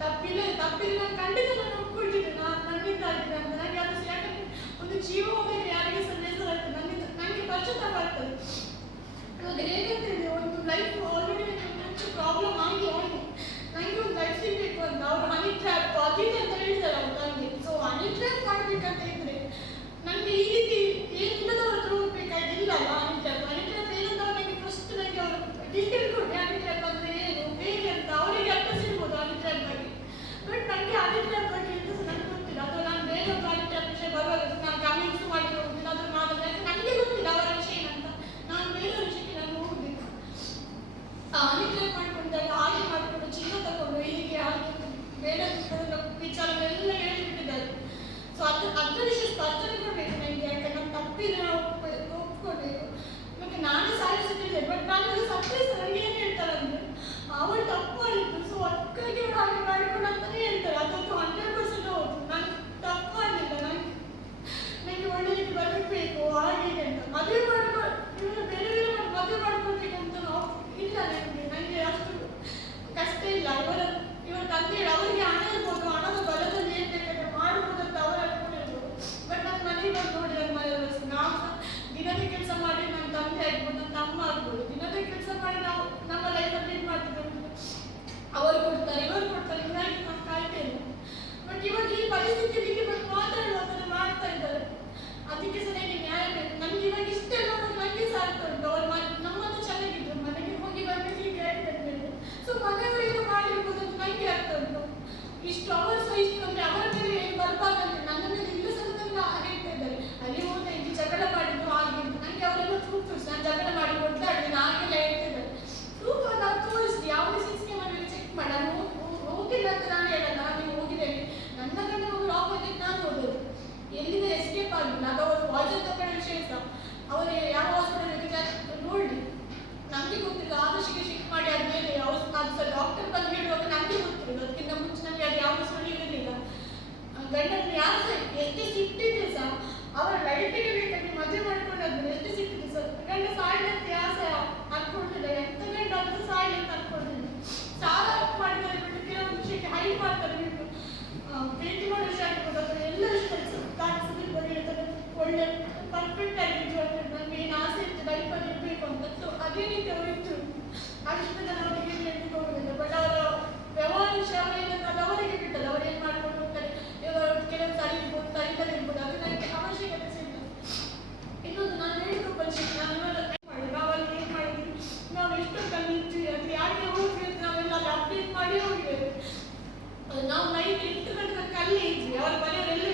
ತಪ್ಪಿಲ್ಲ ನಾನು ಖಂಡಿತ ನಾನು ಒಪ್ಕೊಳ್ತಿದ್ದೆ, ನಾನು ನನ್ನಿಂದ ಆಗಿದೆ ಅಂತ. ನನಗೆ ಅದು ಯಾಕಂದರೆ ಒಂದು ಜೀವ ಹೋದರೆ ಯಾರಿಗೆ ಸಹ ಬೇಸರಾಗ್ತದೆ, ನನಗೆ ಪಶ್ಚಾತ್ತಾಪ ಆಗ್ತದೆ. ಇವಾಗ ಹೇಗಂತ ಇದೆ, ಒಂದು ಲೈಫ್ ಆಲ್ರೆಡಿ ನನಗೆ ಪ್ರಾಬ್ಲಮ್ ಆಗಿ ನನಗೆ ಒಂದು ಲೈಫ್ ಸಿಗಬೇಕು ಅಂತ ಅವರು ಹನಿ ಟ್ರ್ಯಾಪ್ ಅದಿದೆ ಅಂತ ಹೇಳ್ತಾರೆ ಅವ್ರು ನನಗೆ. ಸೊ ಹನಿ ಟ್ರ್ಯಾಪ್ ಮಾಡಬೇಕಂತ ಇದ್ರೆ ನನಗೆ ಈ ರೀತಿ ಏನಿಲ್ಲದವ್ರ ಹತ್ರ ಹೋಗ್ಬೇಕಾಗಿಲ್ಲ ಅಲ್ಲ. ಹನಿ ಟ್ರ್ಯಾಪ್ ಏನಂತ ನನಗೆ ಫಸ್ಟ್ ನನಗೆ ಅವರು ಡೀಟೇಲ್ ಕೊಡಿ, ಹನಿ ಟ್ರ್ಯಾಪ್ ಅಂದರೆ ಏನು ಹೇಗೆ ಅಂತ ಅವರಿಗೆ ಅರ್ಥ ಸಿಗ್ಬೋದು ಹನಿ ಟ್ರ್ಯಾಪ್ ಬಗ್ಗೆ. ಬಟ್ ನನಗೆ ಹನಿ ಟ್ರ್ಯಾಪ್ ಬಗ್ಗೆ ಎಂತ ಸಹ ನನಗೆ ಗೊತ್ತಿಲ್ಲ. ಅಥವಾ ನಾನು ಬೇರೆ ಒಂದು ಹನಿ ಟ್ರ್ಯಾಪ್ ವಿಷಯ ಬರುವಾಗ ನಾನು ಕಮೆಂಟ್ಸ್ ಮಾಡಿ ಹೋಗ್ತಿಲ್ಲ, ಅದ್ರ ಮಾತಾಡಿದ್ರೆ ನನಗೆ ಗೊತ್ತಿಲ್ಲ ಅವರ ವಿಷಯ ಏನಂತ. ನಾನು ಬೇರೆ ವಿಷಯಕ್ಕೆ ನಾನು ಹೋಗುದಿಲ್ಲ. ಹನಿ ಟ್ರ್ಯಾಪ್ ಮಾಡಿಕೊಂಡಾಗ ಹಾಗೆ ಮಾಡಿಕೊಂಡು ಚಿನ್ನ ತಗೊಂಡು ಹೀಗೆ ಹಾಗೆ ಬೇರೆ ವಿಚಾರಗಳೆಲ್ಲ ಹೇಳಿಬಿಟ್ಟಿದ್ದಾರೆ. ಸೊ ಅದರ ವಿಷಯ ಸ್ಪಷ್ಟನೆ ಕೊಡಬೇಕು ನನಗೆ, ಯಾಕಂದ್ರೆ ನಾನು ತಪ್ಪಿಲ್ಲ, ಒಪ್ಕೊಳ್ಬೇಕು. ಮತ್ತೆ ನಾನೇ ಸಾರಿ ಸಿಕ್ಕಿದ್ದೆ, ಬಟ್ ನಾನು ಅದು ಸರ್ಪ್ರೈಸ್ ನನಗೆ ಏನು ಹೇಳ್ತಾರೆ ಅಂದರೆ ಅವಳು ತಪ್ಪು ಮಾಡಿದ್ದು, ಸೊ ಅಕ್ಕಗೆ ಅವಳು ಹಾಗೆ ಮಾಡಿಕೊಂಡು ಅಂತಾನೆ ಹೇಳ್ತಾರೆ. ಅದಂತೂ 100% ಹೌದು, ನಾನು ತಪ್ಪು ಮಾಡಲಿಲ್ಲ. ನನಗೆ ಒಳ್ಳೆ ರೀತಿ ಬರಬೇಕು ಹಾಗೆ ಅಂತ. ಮದುವೆ ಮಾಡ್ಕೊಂಡು ಬೇರೆ ಮದುವೆ ಮಾಡ್ಕೊಳ್ಬೇಕಂತ ಇಲ್ಲ ನನಗೆ ಅಷ್ಟು ಕಷ್ಟ ಇಲ್ಲ. ಇವರ ತಂದೆ ಅವರಿಗೆ ಹಣ ಇರ್ಬೋದು, ಹಣದ ಬಲದಲ್ಲಿ ಏನು ಬೇಕಾದ್ರೆ ಮಾಡ್ಬೋದು ಅಂತ ಅವರು ಅನ್ಕೊಂಡಿರ್ಬೋದು. ಬಟ್ ನನ್ನ ಮನೆಗೆ ಬಂದು ನೋಡಿ, ನನ್ನ ಮನೆಯವರು ನಾವು ದಿನದ ಕೆಲಸ ಮಾಡಿ ನನ್ನ ತಂದೆ ಆಗ್ಬೋದು, ನನ್ನ ತಮ್ಮ ಆಗ್ಬೋದು, ದಿನದ ಕೆಲಸ ಮಾಡಿ ನಾವು ನಮ್ಮ ಲೈಫಲ್ಲಿ ಏನು ಮಾಡ್ತಿದ್ದೇವೆ, ಅವರು ಕೊಡ್ತಾರೆ ಇವರು ಕೊಡ್ತಾರೆ, ಹೀಗಾಗಿ ನಾನು ಕಾಯ್ತೇನೆ. ಬಟ್ ಇವಾಗ ಈ ಪರಿಸ್ಥಿತಿಯಲ್ಲಿ ಬಟ್ ಮಾತಾಡುವ ಮಾಡ್ತಾ ಇದ್ದಾರೆ. ಅದಕ್ಕೆ ಸಹ ನನಗೆ ನ್ಯಾಯ ಬೇಕು. ನನಗೆ ಇವಾಗ ಇಷ್ಟ ಇಲ್ಲ, ನನಗೆ ಸಹ ನನ್ನನ್ನು ಯಾರು ಸಹ ಎಷ್ಟೇ ಸಿಟ್ಟಿದ್ರು ಸಹ ಅವರ ಲೈಫಿಗೆ ಬೇಕಾಗಿ ಮದುವೆ ಮಾಡ್ಕೊಂಡಾದ್ಮೇಲೆ ಎಷ್ಟೇ ಸಿಟ್ಟಿದ್ರು ಸಹ ಗಂಡ ಸಾಯ್ಲಂತ ಯಾರು ಸಹ ಅನ್ಕೊಂಡಿಲ್ಲ. ಎಂತ ಗಂಡ ಅಂತ ಸಾಯ್ಲಿ ಅಂತ ಅನ್ಕೊಂಡಿಲ್ಲ. ಸಾಲ ಮಾಡ್ತಾರೆ ಬಿಟ್ಟು ಕೆಲವೊಂದು ವಿಷಯಕ್ಕೆ ಹೈಡ್ ಮಾಡ್ತಾರೆ ಬಿಟ್ಟು ಪ್ರೀತಿ ಮಾಡೋ ವಿಷಯ ಆಗಿರ್ಬೋದು ಅಥವಾ ಎಲ್ಲ ವಿಷಯದಲ್ಲಿ ಸುದೀಪ್ ಬಗ್ಗೆ ಹೇಳ್ತಾರೆ ಒಳ್ಳೆ ಪರ್ಫೆಕ್ಟ್ ಆಗಿದ್ದು ಅಂತ ನನಗೆ ಏನು ಆಸೆ ಇತ್ತು ಲೈಫಲ್ಲಿ ಇರಬೇಕು ಅಂತ. ಸೊ ಅದೇ ರೀತಿ ಅವರು ಇತ್ತು. ಅಷ್ಟು ನಾನು ಅವರಿಗೆ ಹೇಳಲಿಕ್ಕೆ ಹೋಗೋದಿಲ್ಲ. ಬಟ್ ಅವರ ವ್ಯವಹಾರ ವಿಷಯ ಅವರೇನಂತ ಅದು ಅವರಿಗೆ ಬಿಟ್ಟದ್ದು. ಅವ್ರು ಏನು ಮಾಡ್ಕೊಂಡು ಹೋಗ್ತಾರೆ. ಇವಾಗ ಕೆಲವು ಸರಿ ಇರ್ಬೋದು ಸರಿ ಇಲ್ಲದೆ ಇರ್ಬೋದು. ಅದು ನನಗೆ ಅವಶ್ಯಕತೆ ಸಿಗ್ತದೆ. ಇನ್ನೊಂದು ನಾನು ಹೇಳಿದ ಪರಿಸ್ಥಿತಿ ನಾನು ಮಾಡಿ ನಾವಲ್ಲಿ ಏನು ಮಾಡಿದ್ವಿ, ನಾವು ಎಷ್ಟು ಕಲಿತ್ವಿ ಅದು ಯಾಕೆ ಹೋಗ್ವಿ ಅಂತ ನಾವೆಲ್ಲ ಅಲ್ಲಿ ಅಪ್ಡೇಟ್ ಮಾಡಿ ಹೋಗಿದ್ದೇವೆ. ನಾವು ನೈಟ್ 8 ಗಂಟೆ ತನಕ ಅಲ್ಲೇ ಇದ್ವಿ. ಅವರ ಮನೆಯವರೆಲ್ಲ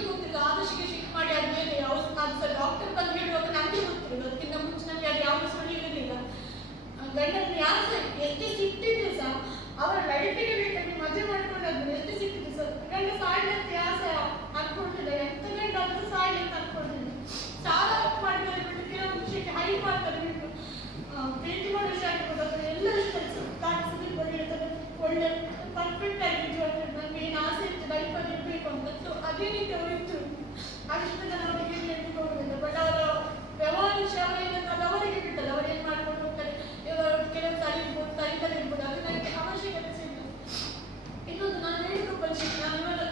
ನನಗೆ ಗೊತ್ತಿಲ್ಲ, ಆದರ್ಶಿಗೆ ಶಿಫ್ಟ್ ಮಾಡಿ ಅದೇನೆ ಅದು ಸಹ ಡಾಕ್ಟರ್ ಬಂದು ಹೇಳುವಾಗ ನನಗೆ ಗೊತ್ತಿಲ್ಲ, ಅದಕ್ಕಿಂತ ಮುಂಚೆ ನನಗೆ ಅದು ಯಾವುದು ಸುಳಿಯಿರಲಿಲ್ಲ. ಗಂಡನ ಯಾರು ಸಹ ಎಷ್ಟೇ ಸಿಟ್ಟಿದ್ರು ಸಹ ಅವರ ಲೈಫಿಗೆ ಬೇಕಾಗಿ ಮದುವೆ ಮಾಡ್ಕೊಂಡಾದ್ರು ಎಷ್ಟೇ ಸಿಟ್ಟಿದ್ರು ಸಹ ಗಂಡ ಸಾಯ್ಲಿ ಅಂತ ಯಾರು ಸಹ ಅನ್ಕೊಂಡಿಲ್ಲ. ಎಂತ ಗಂಡ ಅಂತ ಸಾಯ್ಲಿ ಅಂತ ಅನ್ಕೊಂಡಿಲ್ಲ. ಸಾಲ ಮಾಡಿದರೆ ಬಿಟ್ಟು ಕೆಲವೊಂದು ವಿಷಯಕ್ಕೆ ಹೈ ಮಾಡ್ತಾರೆ ಬಿಟ್ಟು ಪ್ರೀತಿ ಮಾಡೋ ವಿಷಯ ಆಗಿರ್ಬೋದು ಅಥವಾ ಎಲ್ಲ ವಿಷಯ ಕಾಣಿಸೋದಕ್ಕೆ ಒಳ್ಳೆ ಪರ್ಫೆಕ್ಟ್ ಆಗಿದ್ದು ಅಂದರೆ ನನಗೆ ಏನು ಆಸೆ ಇತ್ತು ಲೈಫಲ್ಲಿ ಇರಬೇಕು ಅಂತ. ಸೊ ಅದೇ ರೀತಿ ಅವರು ಇತ್ತು. ಅಷ್ಟು ನನ್ನ